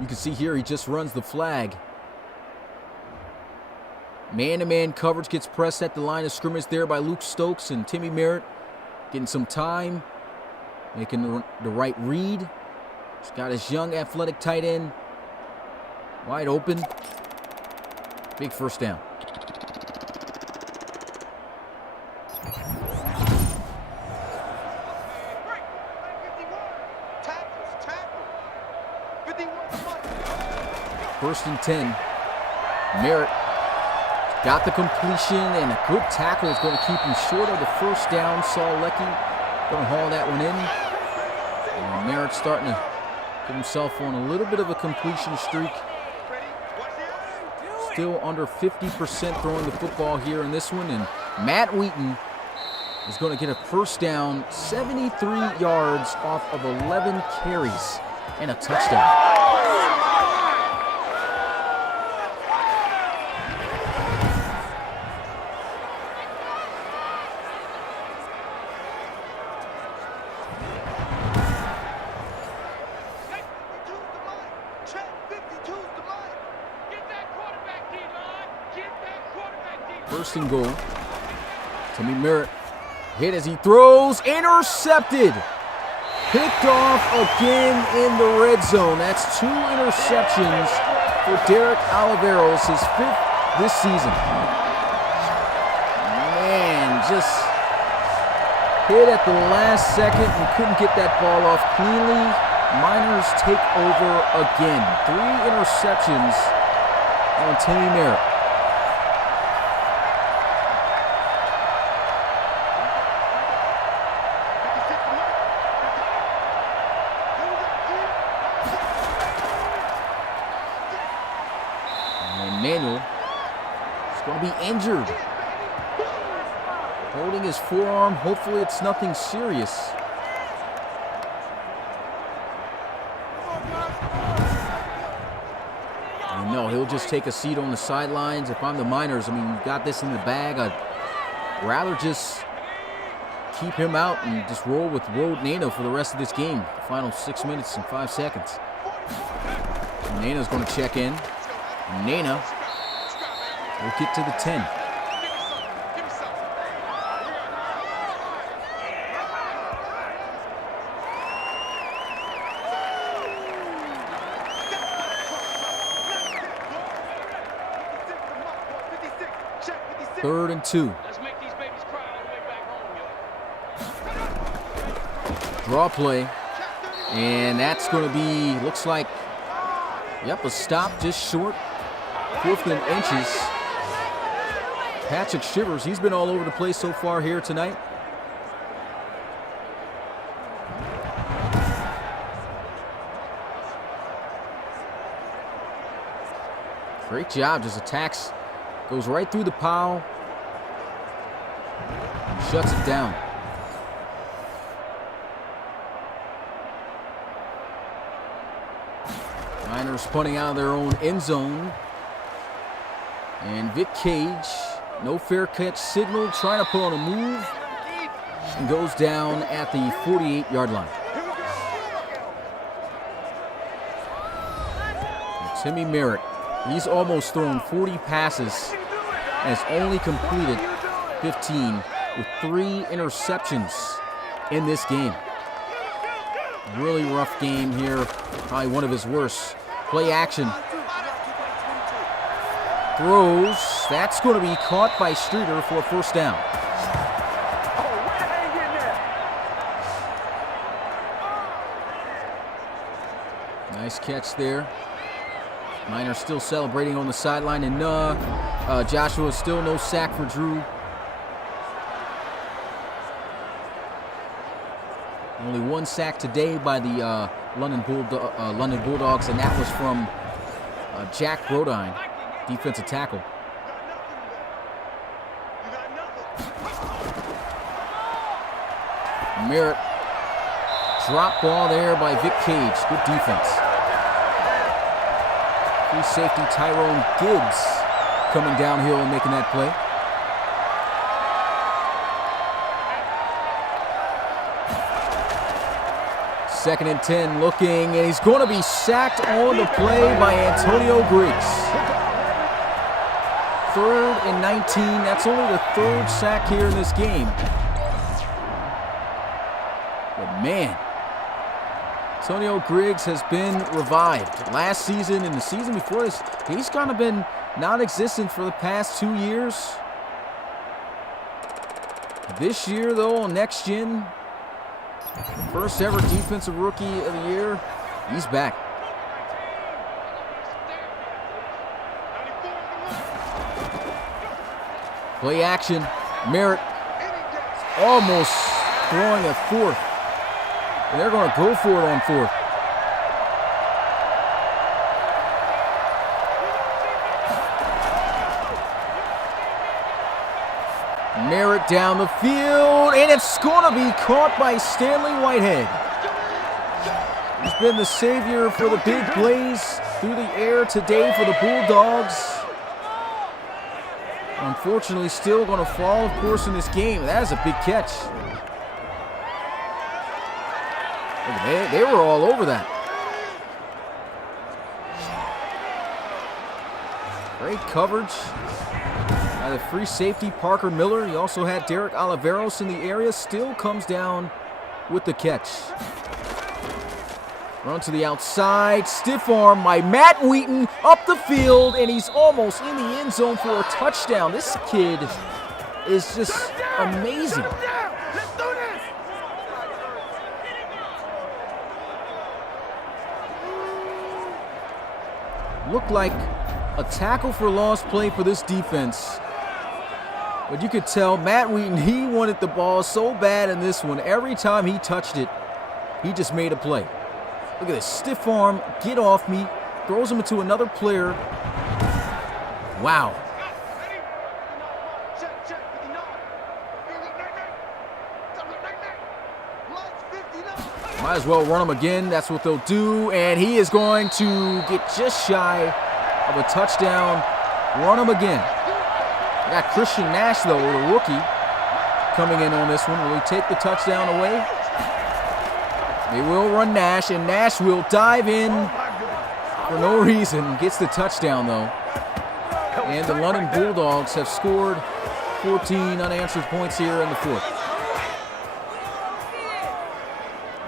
You can see here he just runs the flag. Man-to-man coverage gets pressed at the line of scrimmage there by Luke Stokes, and Timmy Merritt getting some time, making the right read. He's got his young athletic tight end wide open. Big first down. First and 10. Merritt got the completion, and a good tackle is going to keep him short of the first down. Saul Leckie going to haul that one in. And Merritt starting to get himself on a little bit of a completion streak. Still under 50% throwing the football here in this one. And Matt Wheaton is going to get a first down, 73 yards off of 11 carries, and a touchdown. First and goal. Timmy Merritt hit as he throws. Intercepted. Picked off again in the red zone. That's 2 interceptions for Derek Oliveros, his 5th this season. Man, just hit at the last second and couldn't get that ball off cleanly. Miners take over again. 3 interceptions on Timmy Merritt. Manuel is going to be injured. Holding his forearm. Hopefully it's nothing serious. And no, he'll just take a seat on the sidelines. If I'm the Miners, I mean, you've got this in the bag. I'd rather just keep him out and just roll with Road Nana for the rest of this game. Final 6 minutes and 5 seconds. Nana's going to check in. Nana will get to the 10. Third and 2. Let's make these babies cry all the way back home, yo. Draw play. And that's going to be, looks like, yep, a stop just short. 4th and inches. Patrick Shivers, he's been all over the place so far here tonight. Great job, just attacks, goes right through the pile. And shuts it down. Niners punting out of their own end zone. And Vic Cage, no fair catch signal, trying to put on a move. And goes down at the 48-yard line. And Timmy Merritt, he's almost thrown 40 passes and has only completed 15 with 3 interceptions in this game. Really rough game here, probably one of his worst. Play action. Throws. That's going to be caught by Streeter for a first down. Nice catch there. Miners still celebrating on the sideline, and Joshua still no sack for Drew. Only 1 sack today by the London Bulldogs, and that was from Jack Brodine, defensive tackle. Merritt, drop ball there by Vic Cage. Good defense. Free safety Tyrone Gibbs coming downhill and making that play. Second and 10, looking, and he's going to be sacked on the play by Antonio Griggs. 3rd and 19. That's only the 3rd sack here in this game. But man, Antonio Griggs has been revived. Last season and the season before this, he's kind of been non-existent for the past 2 years. This year, though, next gen, first ever defensive rookie of the year, he's back. Play action. Merritt almost throwing a 4th. And they're going to go for it on 4th. Merritt down the field, and it's going to be caught by Stanley Whitehead. He's been the savior for the big plays through the air today for the Bulldogs. Unfortunately, still going to fall, of course, in this game. That is a big catch. They were all over that. Great coverage by the free safety, Parker Miller. He also had Derek Oliveros in the area. Still comes down with the catch. Run to the outside. Stiff arm by Matt Wheaton up the field, and he's almost in the end zone for a touchdown. This kid is just amazing. Looked like a tackle for loss play for this defense. But you could tell Matt Wheaton, he wanted the ball so bad in this one. Every time he touched it, he just made a play. Look at this, stiff arm, get off me, throws him into another player. Wow. Might as well run him again. That's what they'll do. And he is going to get just shy of a touchdown. Run them again. Got Christian Nash, though, the rookie, coming in on this one. Will he take the touchdown away? They will run Nash, and Nash will dive in for no reason. Gets the touchdown, though. And the London Bulldogs have scored 14 unanswered points here in the fourth.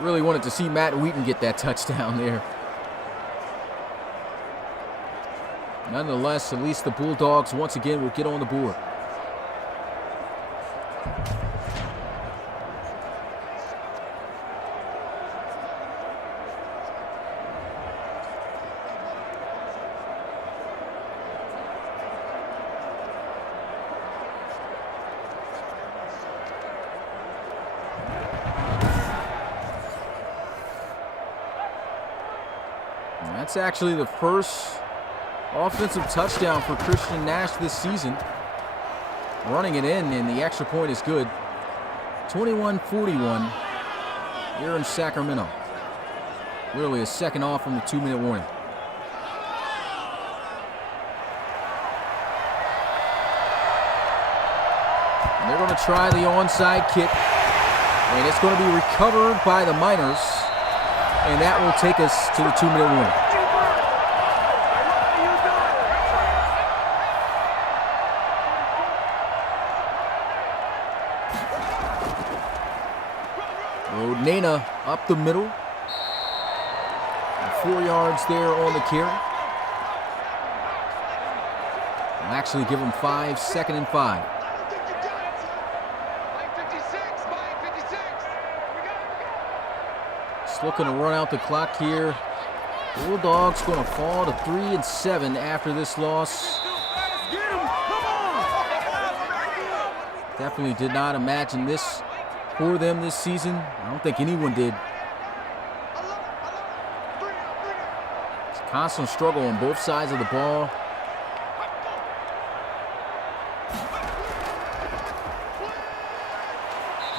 Really wanted to see Matt Wheaton get that touchdown there. Nonetheless, at least the Bulldogs once again will get on the board. And that's actually the first offensive touchdown for Christian Nash this season. Running it in, and the extra point is good. 21-41 here in Sacramento. Really a second off from the 2-minute warning. And they're going to try the onside kick, and it's going to be recovered by the Miners, and that will take us to the 2-minute warning. Nana up the middle. 4 yards there on the carry. Will actually give him 5, 2nd and 5. Just looking to run out the clock here. Bulldogs going to fall to 3-7 after this loss. Definitely did not imagine this for them this season. I don't think anyone did. It's a constant struggle on both sides of the ball.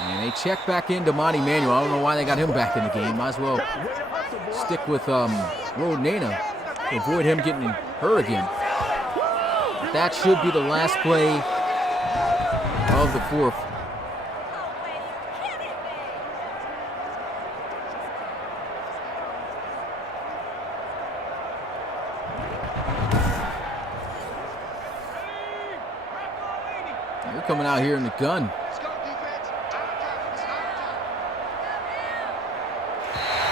And they check back into Monty Manuel. I don't know why they got him back in the game. Might as well stick with Rodnana to avoid him getting hurt again. But that should be the last play of the fourth. They're coming out here in the gun.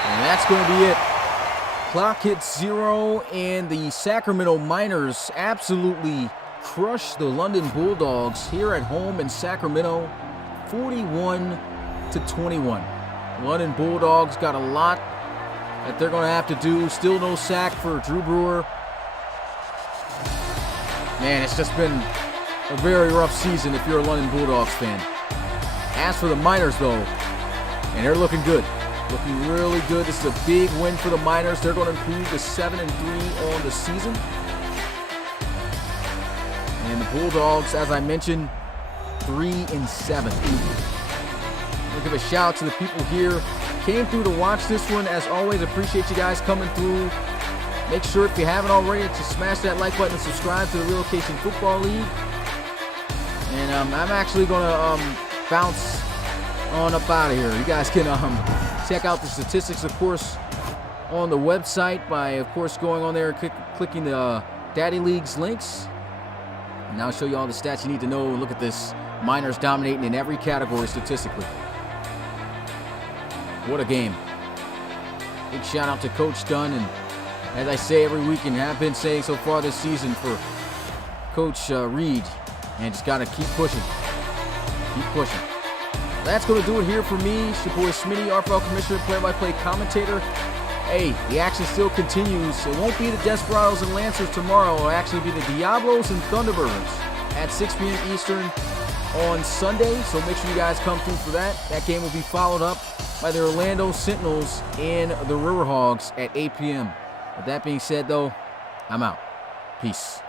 And that's going to be it. Clock hits 0, and the Sacramento Miners absolutely crushed the London Bulldogs here at home in Sacramento, 41-21. London Bulldogs got a lot that they're going to have to do. Still no sack for Drew Brewer. Man, it's just been a very rough season if you're a London Bulldogs fan. As for the Miners, though, and they're looking good. Looking really good. This is a big win for the Miners. They're going to improve to 7-3 on the season. And the Bulldogs, as I mentioned, 3-7. I'll give a shout out to the people here. Came through to watch this one. As always, appreciate you guys coming through. Make sure, if you haven't already, to smash that like button and subscribe to the Relocation Football League. And I'm actually going to bounce on up out of here. You guys can check out the statistics, of course, on the website by, of course, going on there and clicking the Daddy Leagues links. And I'll show you all the stats you need to know. Look at this. Miners dominating in every category statistically. What a game. Big shout out to Coach Dunn. And as I say every week and have been saying so far this season, for Coach Reed. And just got to keep pushing. Keep pushing. That's going to do it here for me. It's your boy Smitty, RFL Commissioner, play-by-play commentator. Hey, the action still continues. It won't be the Desperados and Lancers tomorrow. It'll actually be the Diablos and Thunderbirds at 6 p.m. Eastern on Sunday. So make sure you guys come through for that. That game will be followed up by the Orlando Sentinels and the Riverhogs at 8 p.m. With that being said, though, I'm out. Peace.